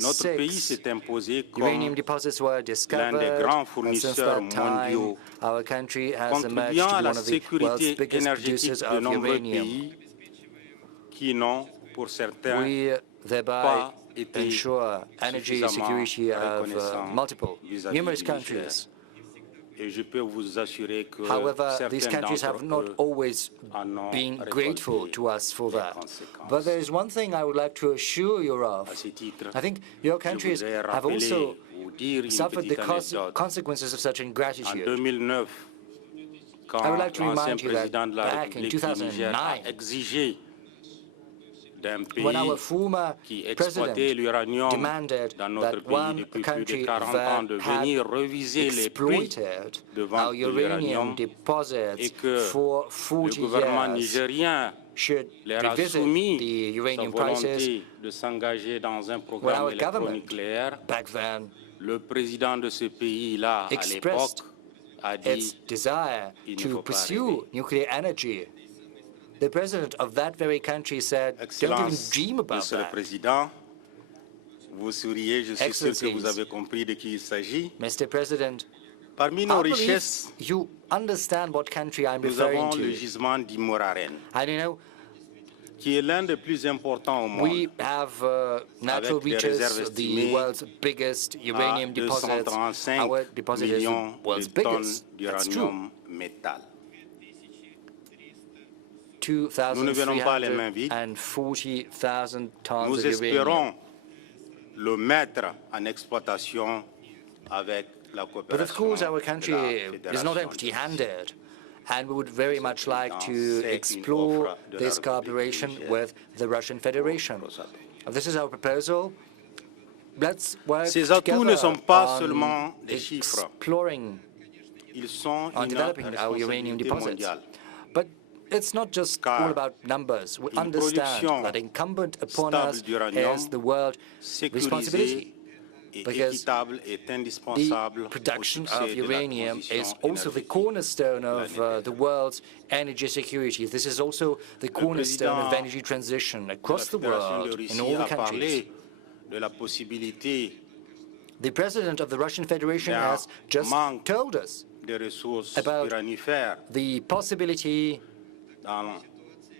notre pays 1956, s'est imposé uranium comme deposits were l'un des discovered, grands and since fournisseurs that time, mondiaux, our country has emerged contribuant to à be la one of the world's sécurité biggest énergétique producers de of nombreux uranium. pays qui n'ont, pour certains, We thereby pas été ensure energy suffisamment security of reconnaissants multiple, vis-à-vis numerous du Niger. countries. Et je peux vous assurer que However, these certains countries d'entre have not eux always en ont been récolté grateful to us for les that. conséquences. But there is one thing I would like to assure you of. À ce titre, I think your je countries voudrais have rappeler also ou dire une suffered the petite anecdote. consequences of such En ingratitude. 2009, quand would like to l'ancien remind you that président de la back in République du Niger a 2009, exigé d'un when our pays former qui exploitait president l'uranium demanded dans notre that pays one depuis plus de country 40 ans that de had venir reviser les prix exploited de our vente de uranium l'uranium deposits et que for le 40 gouvernement years nigérien should leur a revisit soumis the sa uranium prices. volonté de s'engager dans un When programme our government électronucléaire. back then Le président de ce pays-là, à l'époque, expressed a its dit desire il ne to faut pas pursue rêver. nuclear energy. The president of that very country said, don't even Excellence, dream about Monsieur le that. Président, vous souriez, je suis sûr que vous Excellencies, avez compris de qui il s'agit. Mr. President, Parmi nos I believe richesses, you understand what country I'm nous referring avons le to. gisement d'Imoraren, And you know, qui est l'un des plus importants au monde, we have natural avec des reaches, réserves the estimées world's biggest uranium à deposits. 235 Our deposit is the millions world's de tonnes biggest. That's true. d'uranium métal. Nous ne venons pas les mains vides. 240,000 tons Nous of uranium. espérons le mettre en exploitation avec la But of coopération course, our de country la is not Fédération. empty-handed, and we would very much like to explore this cooperation with the Russian Federation. This is our proposal. Let's work Ces atouts ne together sont pas on seulement des chiffres. exploring, Ils sont on une developing our uranium responsabilité deposits. mondiale. But it's not just Car all about numbers. We une understand production that incumbent upon stable us d'uranium, is the world sécurisée responsibility. et Because équitable est the indispensable production au succès of de la uranium transition is also the énergétique cornerstone of planétaire. the world's energy security. This is also the cornerstone of président energy transition La across the Fédération de world, in Russie all the a countries. parlé de la possibilité The president of the Russian Federation d'un has just manque told us de ressources about uranifères the possibility dans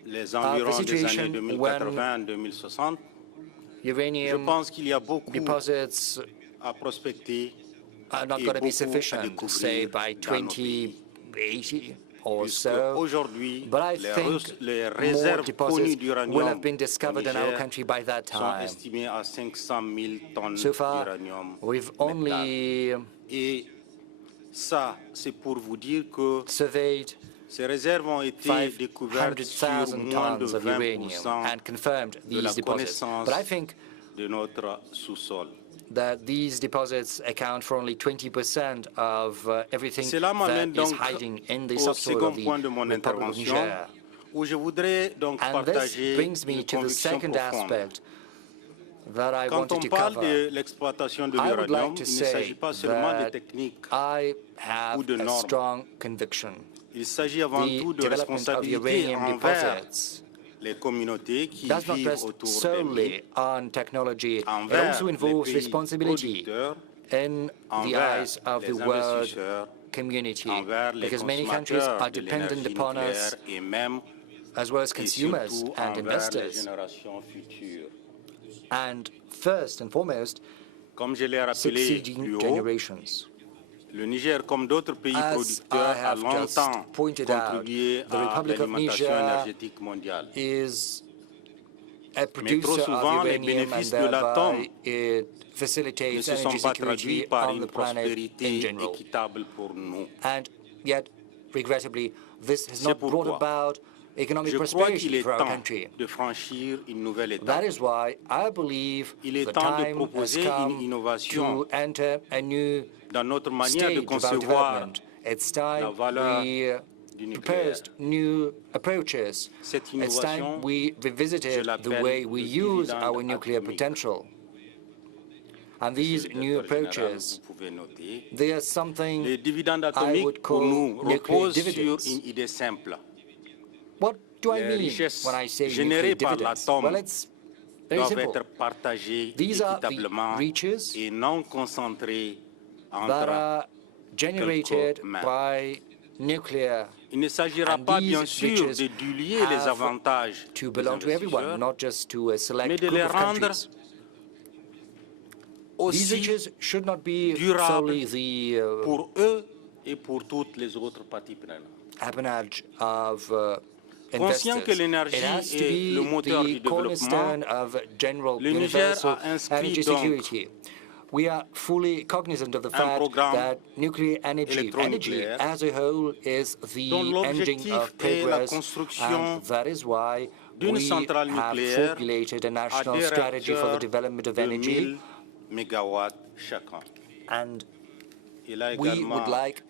les the environs des situation années 2080-2060. Je uranium pense qu'il y a beaucoup deposits à prospecter are not et going to be beaucoup à sufficient, say, découvrir by dans nos pays. 2080 or Puisque so. aujourd'hui, But I les think les more réserves connues deposits will d'uranium have been au discovered in our Niger country by that sont time. estimées à 500 000 tonnes So far, d'uranium we've métal. only Et ça, c'est pour vous dire que surveyed ces réserves ont été découvertes sur 500,000 moins de tons of uranium 20% and confirmed de la these deposits. connaissance But I think de notre sous-sol. that these deposits account for only 20% of everything Cela m'amène that is donc hiding in the au subsoil second of the point de mon Republic of intervention, Niger. où je voudrais donc And this partager brings me une to the conviction second profonde. aspect that I Quand wanted on to parle cover. de l'exploitation de I would l'uranium, like to il ne s'agit say pas seulement de that techniques I ou have de a normes. strong conviction. Il s'agit avant The tout de development of responsabilité uranium envers deposits les communautés qui does not vivent rest autour des solely mines, on technology. It envers also les involves pays responsibility producteurs, in the envers eyes of the les world investisseurs, community, envers les because many countries consommateurs are de dependent l'énergie upon nucléaire us, et même as well as et consumers surtout and envers les investors. générations futures. And first and foremost, Comme je l'ai rappelé succeeding plus haut, generations. le Niger, comme d'autres pays As I producteurs, a have just longtemps pointed out, contribué the à Republic of l'alimentation Niger énergétique mondiale. is a Mais trop producer souvent, of les uranium, and bénéfices de l'atome thereby it ne facilitates se sont energy pas traduits security par on une the planet in prospérité general. équitable pour nous. And yet, regrettably, this has C'est not brought pourquoi about economic je crois qu'il prosperity est for our temps country. de franchir une nouvelle étape. That is why I believe Il est the temps de time has proposer une come innovation to enter a new dans notre manière de stage of our concevoir development. It's la time valeur we du nucléaire. proposed new approaches. Cette It's time innovation, we je revisited the l'appelle way we le use dividende our nuclear atomique. potential. And these Monsieur le new Directeur général, approaches, vous pouvez noter, they are something les dividendes I atomiques would pour call nous nuclear reposent sur dividends. une idée simple. What do I Les mean richesses when I say générées nuclear par dividends? l'atome Well, it's very doivent simple. être partagées These are the équitablement riches et non concentrées that entre. are generated mains. by nuclear. Il ne s'agira And pas these bien sûr riches de diluer les have avantages to des belong to everyone, investisseurs, not just to a select mais de group les of rendre countries. These aussi riches should not be durables solely the pour eux et pour toutes les autres parties prenantes. appanage of Conscient investors. que l'énergie It has to est be le moteur the du développement, cornerstone of general le Niger universal a inscrit energy donc security. we are fully cognizant of the fact that nuclear energy as a whole is the engine of progress, and that is why we have formulated a national strategy for the development of energy, and we would like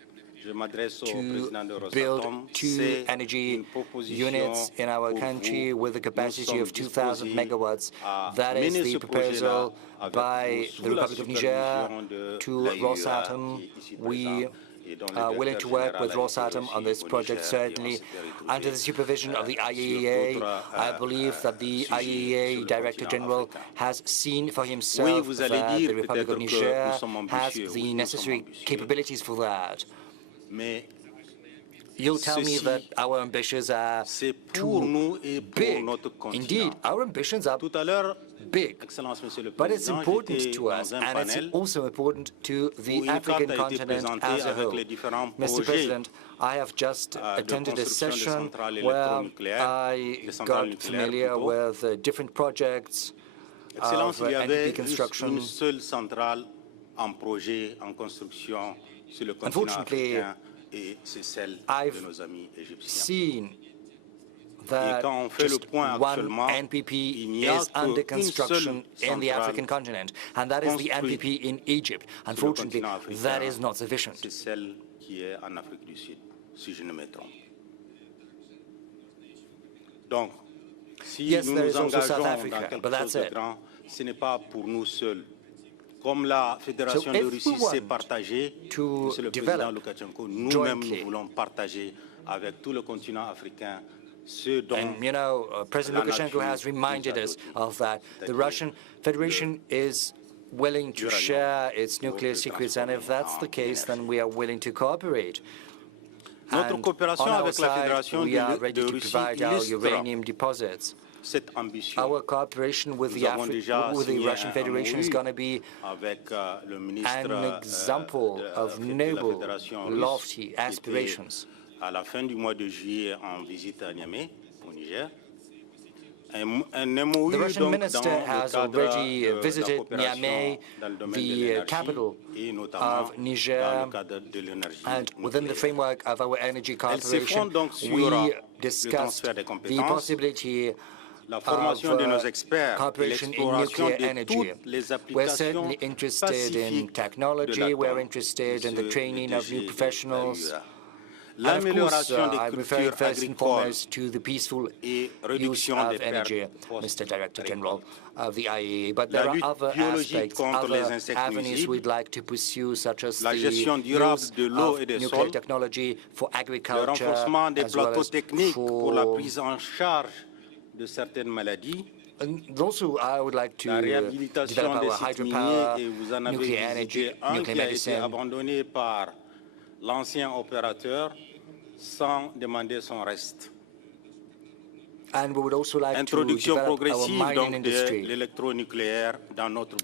to build 2 energy units in our country with a capacity of 2,000 megawatts. That is the proposal by the Republic of Niger to Rosatom. We are willing to work with Rosatom on this project, certainly under the supervision of the IAEA. I believe that the IAEA Director General has seen for himself that the Republic of Niger has the necessary capabilities for that. You'll tell me that our ambitions are too big. Indeed, our ambitions are big, but it's important to us, and it's also important to the African continent as a whole. Mr. President, I have just attended a session where I got familiar with different projects of energy construction. Unfortunately, I've seen that just one NPP is under construction in the African continent, and that is the NPP in Egypt. Unfortunately, that is not sufficient. Yes, there is also South Africa, but that's it. Comme la Fédération de Russie s'est partagée, Monsieur le Président Lukashenko, nous-mêmes nous voulons partager avec tout le continent africain ce dont President Lukashenko has reminded us of that. The Russian Federation is willing to share its nuclear secrets, and if that's the case, then we are willing to cooperate. And on our side, we are ready to provide our uranium deposits. Our cooperation with the Russian Federation is going to be an example of noble, lofty aspirations. À la fin du mois de juillet en visite à Niamey, au Niger. The Russian minister has already visited Niamey, the capital of Niger, and within the framework of our energy cooperation, we discussed the possibility of cooperation in nuclear energy. We're certainly interested in technology, we're interested in the training of new professionals. And of course, I refer first and foremost to the peaceful use of energy, Mr. Director General of the IAEA. But there are other aspects, other avenues we'd like to pursue, such as the use of nuclear technology for agriculture, as well as for de certaines maladies. And also, I would like to develop our hydropower, nuclear energy, nuclear medicine. Abandonné par l'ancien opérateur sans demander son reste. And we would also like to develop our mining industry.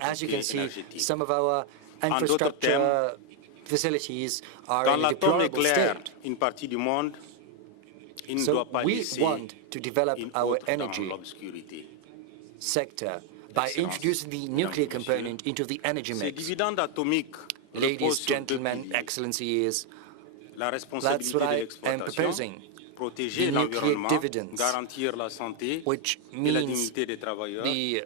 As you can see, some of our infrastructure facilities are in a deplorable state. So we want to develop our energy sector by introducing the nuclear component into the energy mix. Ladies, gentlemen, excellencies, that's what I am proposing. The nuclear dividends, which means the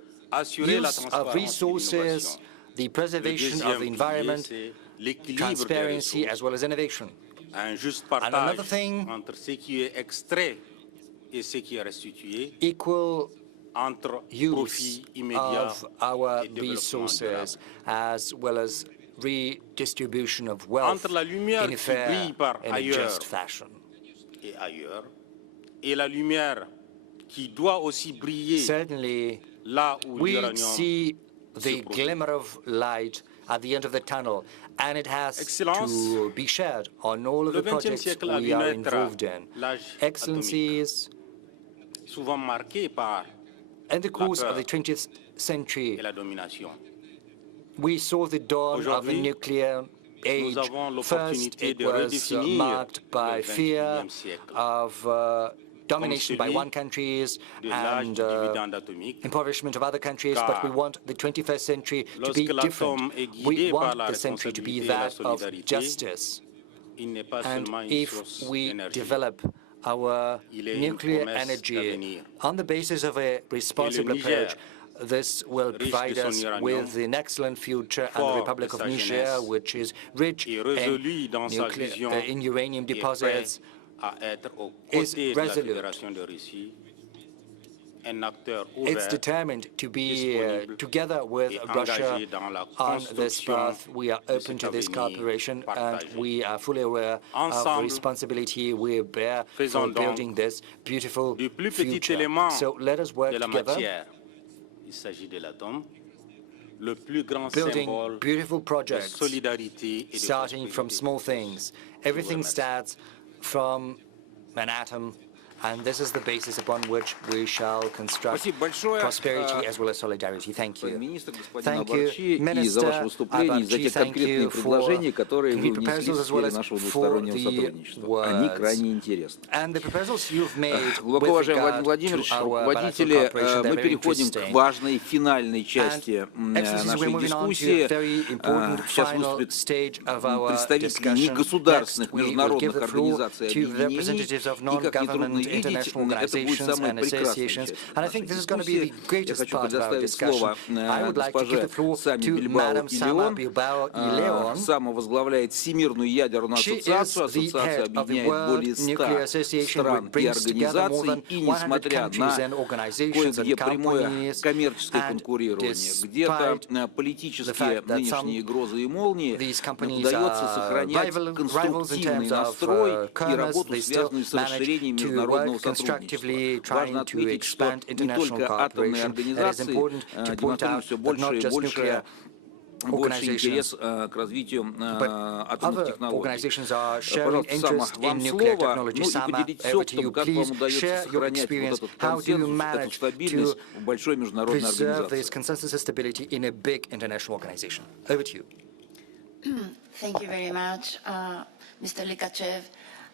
use of resources, the preservation of the environment, transparency, as well as innovation. And another thing, equal use of our resources, as well as redistribution of wealth in a fair and a just fashion. Certainly, we see the glimmer of light at the end of the tunnel, and it has to be shared on all of the projects we are involved in. Excellencies, in the course of the 20th century, we saw the dawn of the nuclear age. First, it was marked by fear of domination by one countries and impoverishment of other countries, but we want the 21st century to be different. We want the century to be that of justice. And if we develop our nuclear energy on the basis of a responsible approach, this will provide us with an excellent future, and the Republic of Niger, which is rich in uranium deposits, is resolute. It's determined to be together with Russia on this path. We are open to this cooperation, and we are fully aware of the responsibility we bear for building this beautiful future. So let us work together, building beautiful projects, starting from small things. Everything starts from an atom, and this is the basis upon which we shall construct prosperity as well as solidarity. Thank you. Thank you, Minister Abiy. Thank you for the proposals as well as for the words. And the proposals you've made with regard to our bilateral cooperation, they're very interesting. And excellencies, we're moving on to a very important final stage of our discussion. Next, we will give the floor to the representatives of non-government international organizations and associations, and I think this is going to be the greatest part of our discussion. I would like to give the floor to Madam Sama Bilbao y Leon. She is the head of the World Nuclear Association, which brings together more than 100 countries and organizations and companies, and despite the fact that some these companies are rivals in terms of commerce, they still manage to work constructively, trying to expand international cooperation. It is important to point out that not just nuclear organizations, but other organizations are showing interest in nuclear technology. Sama, over to you. Please share your experience. How do you manage to preserve this consensus and stability in a big international organization? Over to you. Thank you very much, Mr. Lukashenko.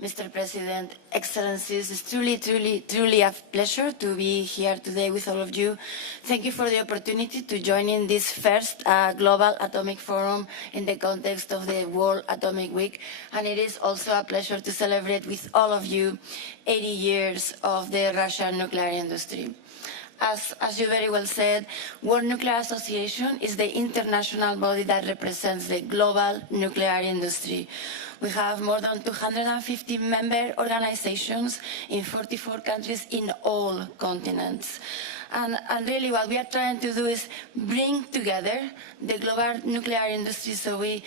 Mr. President, Excellencies, it's truly a pleasure to be here today with all of you. Thank you for the opportunity to join in this first Global Atomic Forum in the context of the World Atomic Week. And it is also a pleasure to celebrate with all of you 80 years of the Russian nuclear industry. As you very well said, World Nuclear Association is the international body that represents the global nuclear industry. We have more than 250 member organizations in 44 countries in all continents. And really what we are trying to do is bring together the global nuclear industry so we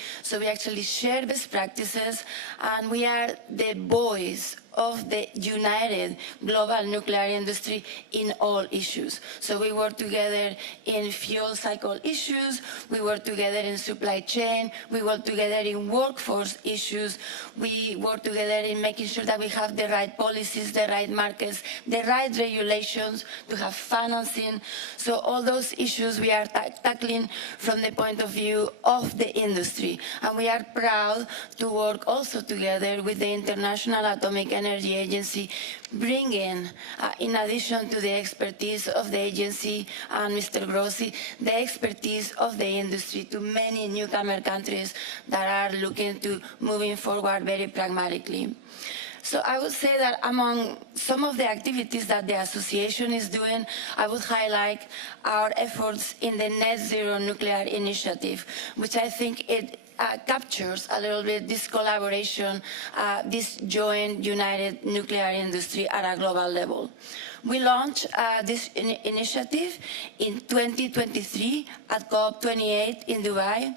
actually share best practices, and we are the voice of the united global nuclear industry in all issues. So we work together in fuel cycle issues, we work together in supply chain, we work together in workforce issues, we work together in making sure that we have the right policies, the right markets, the right regulations to have financing. So all those issues we are tackling from the point of view of the industry. And we are proud to work also together with the International Atomic Energy Agency, bringing, in addition to the expertise of the agency and Mr. Grossi, the expertise of the industry to many newcomer countries that are looking to moving forward very pragmatically. So I would say that among some of the activities that the association is doing, I would highlight our efforts in the Net Zero Nuclear Initiative, which I think it captures a little bit this collaboration, this joint united nuclear industry at a global level. We launched this initiative in 2023 at COP28 in Dubai.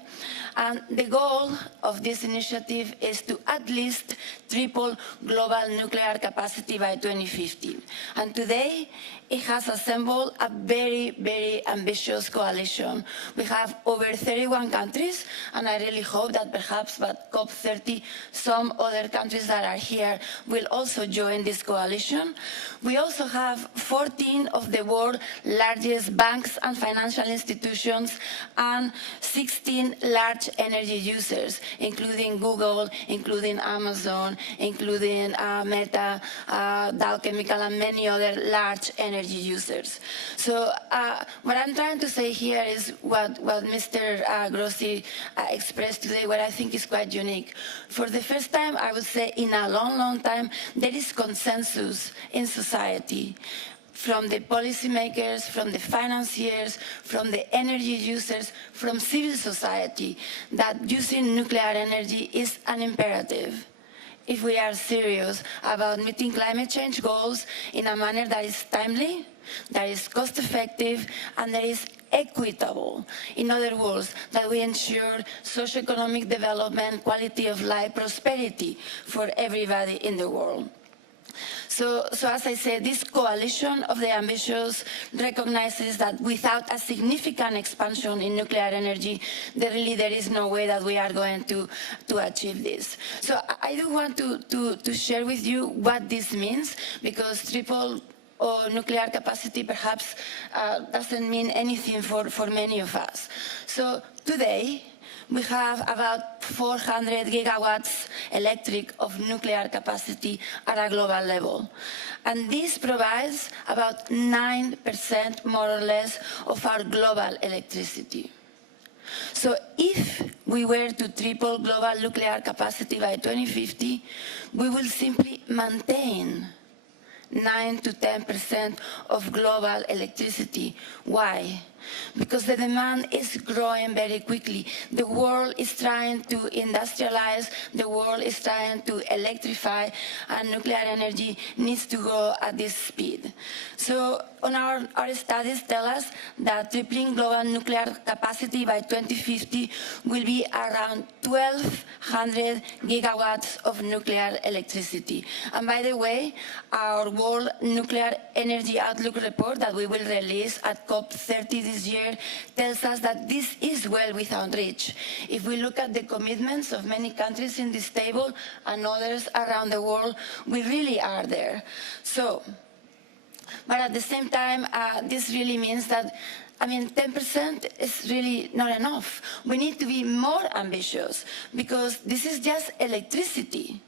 And the goal of this initiative is to at least triple global nuclear capacity by 2050. And today, it has assembled a very, very ambitious coalition. We have over 31 countries, and I really hope that perhaps at COP30, some other countries that are here will also join this coalition. We also have 14 of the world's largest banks and financial institutions and 16 large energy users, including Google, including Amazon, including Meta, Dow Chemical, and many other large energy users. So what I'm trying to say here is what Mr. Grossi expressed today, what I think is quite unique. For the first time, I would say in a long, long time, there is consensus in society from the policymakers, from the financiers, from the energy users, from civil society, that using nuclear energy is an imperative if we are serious about meeting climate change goals in a manner that is timely, that is cost-effective, and that is equitable. In other words, that we ensure socio-economic development, quality of life, prosperity for everybody in the world. So as I said, this coalition of the ambitious recognizes that without a significant expansion in nuclear energy, there is no way that we are going to achieve this. So I do want to share with you what this means, because triple or nuclear capacity perhaps doesn't mean anything for many of us. So today, we have about 400 gigawatts electric of nuclear capacity at a global level. And this provides about 9% more or less of our global electricity. So if we were to triple global nuclear capacity by 2050, we will simply maintain 9 to 10% of global electricity. Why? Because the demand is growing very quickly. The world is trying to industrialize, the world is trying to electrify, and nuclear energy needs to grow at this speed. So our studies tell us that tripling global nuclear capacity by 2050 will be around 1,200 gigawatts of nuclear electricity. And by the way, our World Nuclear Energy Outlook report that we will release at COP30 this year tells us that this is well within reach. If we look at the commitments of many countries in this table and others around the world, we really are there. So, but at the same time, this really means that 10% is really not enough. We need to be more ambitious, because this is just electricity.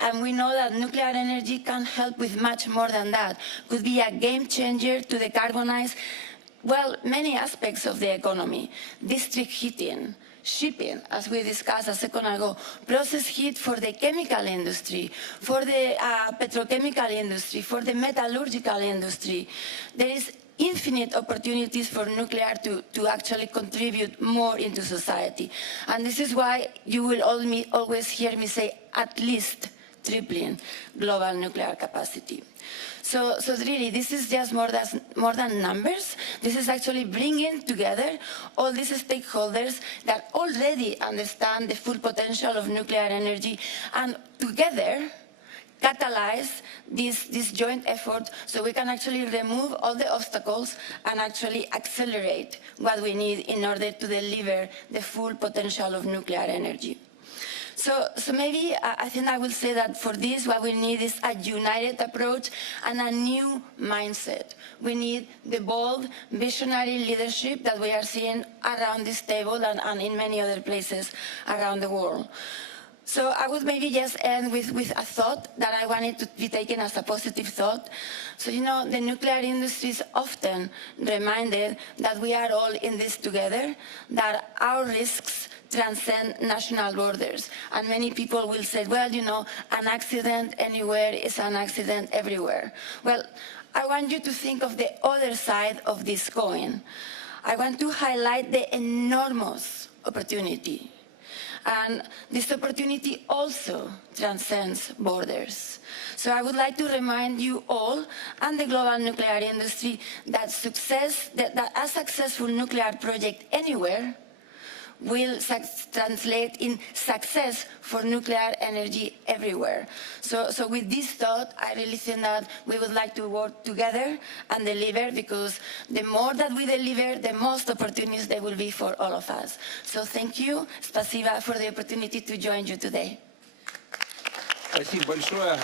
And we know that nuclear energy can help with much more than that. Could be a game changer to decarbonize, well, many aspects of the economy. District heating, shipping, as we discussed a second ago, process heat for the chemical industry, for the petrochemical industry, for the metallurgical industry. There is infinite opportunities for nuclear to actually contribute more into society. And this is why you will always hear me say at least tripling global nuclear capacity. So really, this is just more than numbers. This is actually bringing together all these stakeholders that already understand the full potential of nuclear energy, and together catalyze this joint effort so we can actually remove all the obstacles and actually accelerate what we need in order to deliver the full potential of nuclear energy. So maybe I think I will say that for this, what we need is a united approach and a new mindset. We need the bold, visionary leadership that we are seeing around this table and in many other places around the world. So I would maybe just end with a thought that I wanted to be taken as a positive thought. So, the nuclear industry is often reminded that we are all in this together, that our risks transcend national borders. And many people will say, well, an accident anywhere is an accident everywhere. Well, I want you to think of the other side of this coin. I want to highlight the enormous opportunity. And this opportunity also transcends borders. So I would like to remind you all and the global nuclear industry that a successful nuclear project anywhere will translate in success for nuclear energy everywhere. So with this thought, I really think that we would like to work together and deliver, because the more that we deliver, the most opportunities there will be for all of us. So thank you, спасибо, for the opportunity to join you today. Спасибо большое.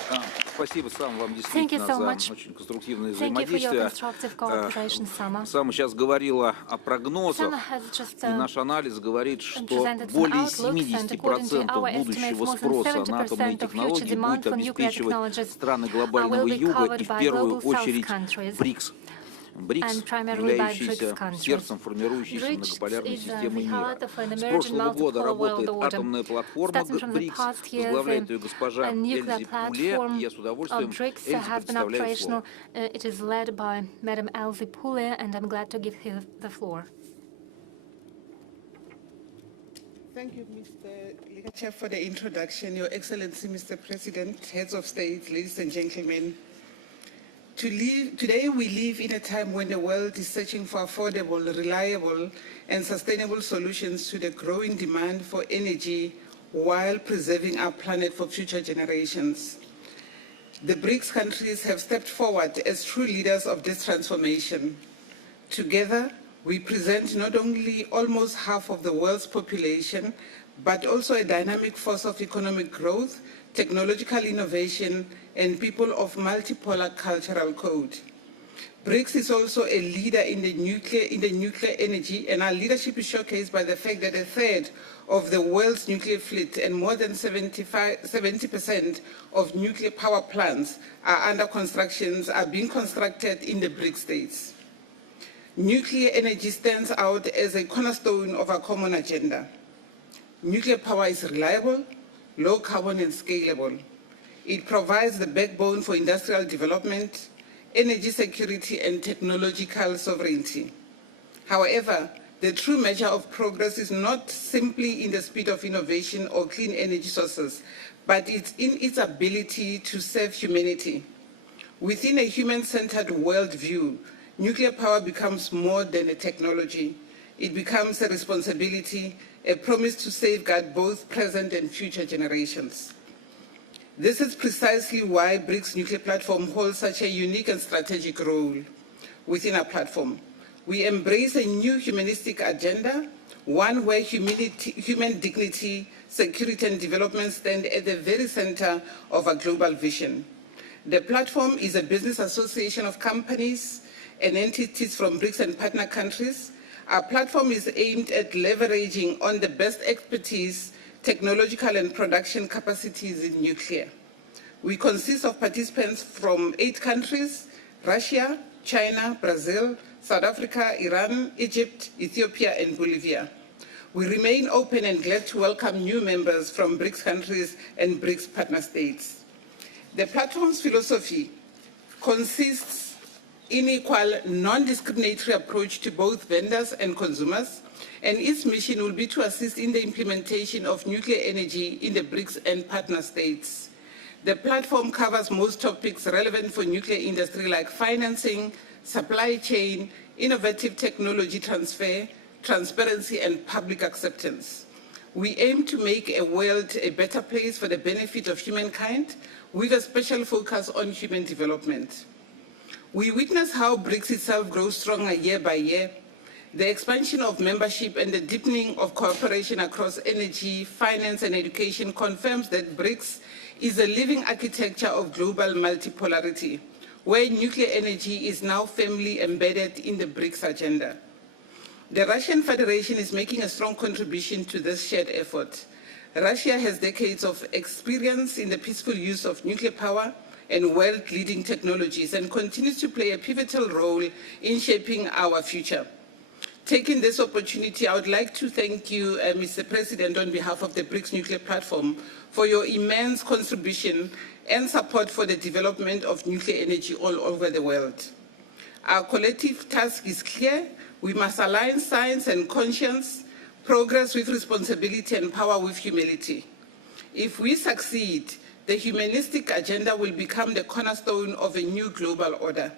Спасибо, Сам, вам действительно за очень конструктивное взаимодействие. Сам сейчас говорила о прогнозах, и наш анализ говорит, что более 70% будущего спроса на атомные технологии будет обеспечивать страны глобального юга и в первую очередь БРИКС. БРИКС, являющийся сердцем формирующейся многополярной системы мира. С прошлого года работает атомная платформа БРИКС, возглавляет ее госпожа Эльзи Пуле, и я с удовольствием представляю слово. It is led by Madam Elsie Pule, and I'm glad to give her the floor. Thank you, Mr. Lukashenko, for the introduction. Your Excellency, Mr. President, heads of state, ladies and gentlemen. Today we live in a time when the world is searching for affordable, reliable, and sustainable solutions to the growing demand for energy while preserving our planet for future generations. The BRICS countries have stepped forward as true leaders of this transformation. Together, we present not only almost half of the world's population, but also a dynamic force of economic growth, technological innovation, and people of multipolar cultural code. BRICS is also a leader in the nuclear energy, and our leadership is showcased by the fact that a third of the world's nuclear fleet and more than 70% of nuclear power plants are being constructed in the BRICS states. Nuclear energy stands out as a cornerstone of our common agenda. Nuclear power is reliable, low carbon, and scalable. It provides the backbone for industrial development, energy security, and technological sovereignty. However, the true measure of progress is not simply in the speed of innovation or clean energy sources, but it's in its ability to serve humanity. Within a human-centered worldview, nuclear power becomes more than a technology. It becomes a responsibility, a promise to safeguard both present and future generations. This is precisely why BRICS Nuclear Platform holds such a unique and strategic role within our platform. We embrace a new humanistic agenda, one where human dignity, security, and development stand at the very center of our global vision. The platform is a business association of companies and entities from BRICS and partner countries. Our platform is aimed at leveraging on the best expertise, technological and production capacities in nuclear. We consist of participants from 8 countries: Russia, China, Brazil, South Africa, Iran, Egypt, Ethiopia, and Bolivia. We remain open and glad to welcome new members from BRICS countries and BRICS partner states. The platform's philosophy consists in equal, non-discriminatory approach to both vendors and consumers, and its mission will be to assist in the implementation of nuclear energy in the BRICS and partner states. The platform covers most topics relevant for nuclear industry, like financing, supply chain, innovative technology transfer, transparency, and public acceptance. We aim to make a world a better place for the benefit of humankind, with a special focus on human development. We witness how BRICS itself grows stronger year by year. The expansion of membership and the deepening of cooperation across energy, finance, and education confirms that BRICS is a living architecture of global multipolarity, where nuclear energy is now firmly embedded in the BRICS agenda. The Russian Federation is making a strong contribution to this shared effort. Russia has decades of experience in the peaceful use of nuclear power and world-leading technologies, and continues to play a pivotal role in shaping our future. Taking this opportunity, I would like to thank you, Mr. President, on behalf of the BRICS Nuclear Platform, for your immense contribution and support for the development of nuclear energy all over the world. Our collective task is clear. We must align science and conscience, progress with responsibility, and power with humility. If we succeed, the humanistic agenda will become the cornerstone of a new global order.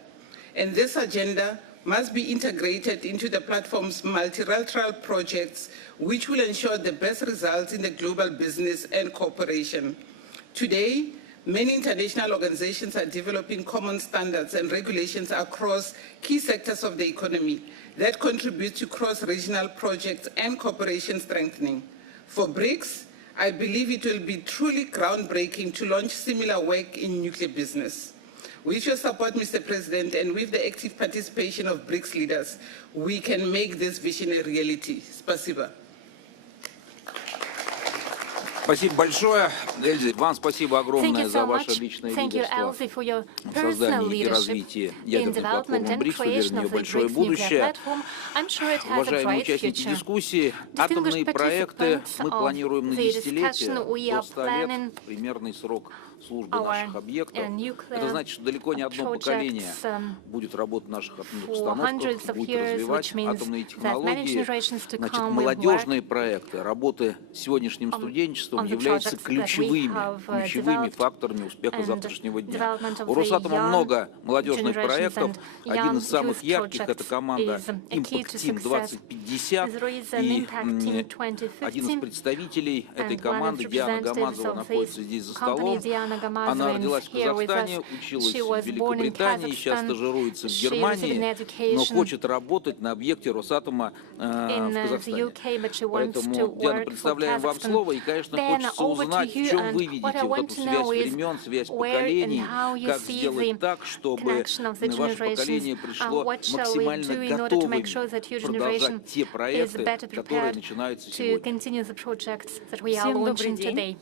And this agenda must be integrated into the platform's multilateral projects, which will ensure the best results in the global business and cooperation. Today, many international organizations are developing common standards and regulations across key sectors of the economy that contribute to cross-regional projects and cooperation strengthening. For BRICS, I believe it will be truly groundbreaking to launch similar work in nuclear business. With your support, Mr. President, and with the active participation of BRICS leaders, we can make this vision a reality. Спасибо. Спасибо большое, Эльзе. Вам спасибо огромное за ваше личное лидерство в создании и развитии ядерной платформы БРИКС. Уверен, у нее большое будущее. Уважаемые участники дискуссии, атомные проекты мы планируем на десятилетия, до 100 лет, примерный срок службы наших объектов. Это значит, что далеко не одно поколение будет работать в наших атомных установках, будет развивать атомные технологии. Значит, молодежные проекты, работы с сегодняшним студенчеством являются ключевыми факторами успеха завтрашнего дня. У Росатома много молодежных проектов. Один из самых ярких — это команда Impact Team 2050. И один из представителей этой команды, Диана Гамазова, находится здесь за столом. Она родилась в Казахстане, училась в Великобритании, сейчас стажируется в Германии, но хочет работать на объекте Росатома в Казахстане. Поэтому, Диана, представляем вам слово, и, конечно, хочется узнать, в чем вы видите вот эту связь времен, связь поколений, как сделать так, чтобы ваше поколение пришло максимально готовым продолжать те проекты, которые начинаются сегодня. Всем добрый день.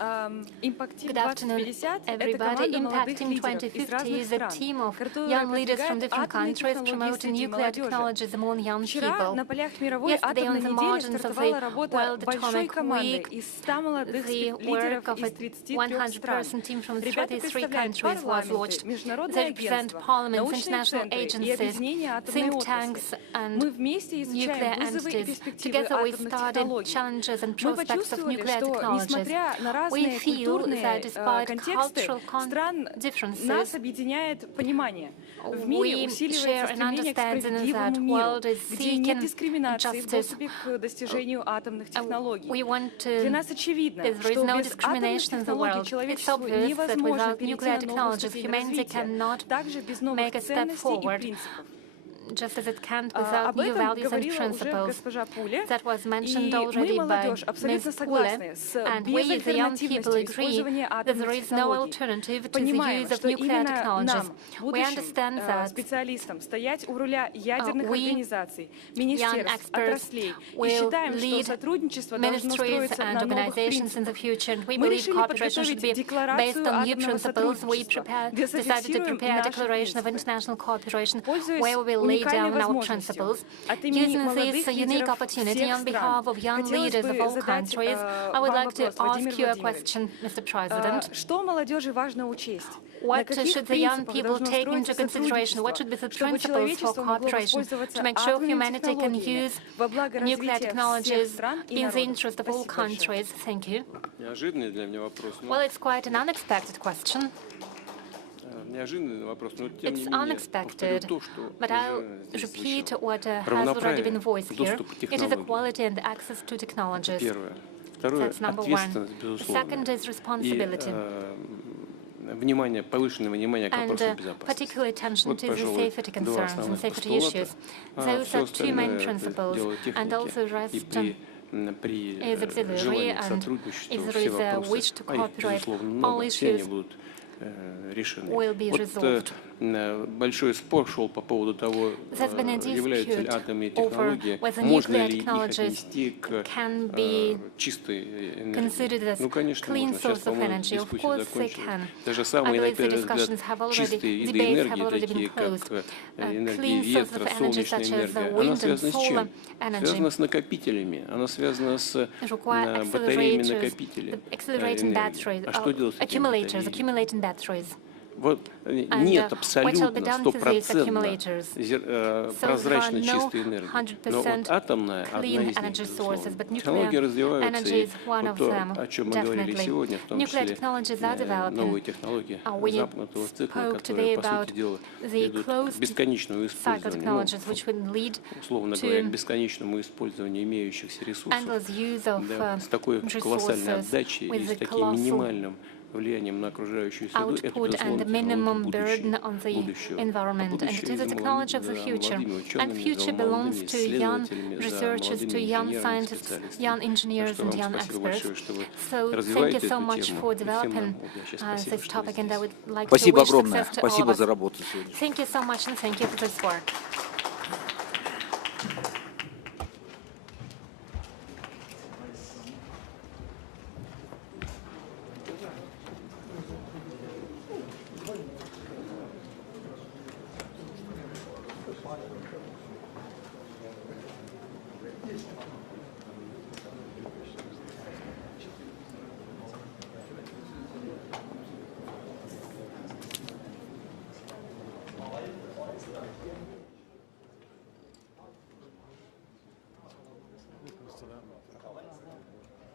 Good afternoon, everybody. Impact Team 2050 is a team of young leaders from different countries promoting nuclear technologies among young people. Yesterday, on the margins of the World Atomic Week, the work of a 100-person team from 33 countries was launched. They represent parliaments, international agencies, think tanks, and nuclear entities. Together, we studied challenges and prospects of nuclear technologies. We feel that despite cultural differences, we share an understanding that the world is seeking justice. We want to, there is no discrimination in the world. It's obvious that without nuclear technologies, humanity cannot make a step forward, just as it can't without new values and principles. That was mentioned already by Ms. Pule, and we, the young people, agree that there is no alternative to the use of nuclear technologies. We understand that we, young experts, will lead ministries and organizations in the future, and we believe cooperation should be based on new principles. We decided to prepare a declaration of international cooperation where we will lay down our principles. Using this unique opportunity on behalf of young leaders of all countries, I would like to ask you a question, Mr. President. What should the young people take into consideration? What should be the principles for cooperation to make sure humanity can use nuclear technologies in the interest of all countries? Thank you. Well, it's quite an unexpected question. It's unexpected, but I'll repeat what has already been voiced here. It is equality and access to technologies. That's number one. Second is responsibility. And particular attention to the safety concerns and safety issues. Those are two main principles, and also rest is auxiliary, and if there is a wish to cooperate, all issues will be resolved. There's been a dispute over whether nuclear technologies can be considered as a clean source of energy. Of course they can. I believe the debates have already been closed. Clean sources of energy such as wind and solar energy require accelerators, accelerating batteries, accumulators, accumulating batteries. Нет абсолютно стопроцентно So прозрачно there are no чистой энергии. Но вот 100% атомная одна clean из них, energy sources, but безусловно. nuclear Технологии развиваются, energy и is one вот of то, them, о чем мы говорили definitely. сегодня, в том Nuclear числе technologies are developing. новые технологии We замкнутого цикла, spoke которые, today по about сути дела, the ведут к closed бесконечному cycle использованию, technologies, which would lead условно говоря, к to бесконечному использованию имеющихся ресурсов, endless use of да, с такой колоссальной resources отдачей и with с the таким colossal минимальным влиянием на окружающую среду, это, output and безусловно, the minimum технология burden on the будущего. environment. And it is a technology of the future. And future belongs to young researchers, to young scientists, young engineers and young experts. So thank you so much for developing this topic, and I would like to Спасибо wish огромное. success to all Спасибо of за us. работу сегодня. Thank you so much, and thank you for this work.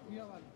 بیا بالا.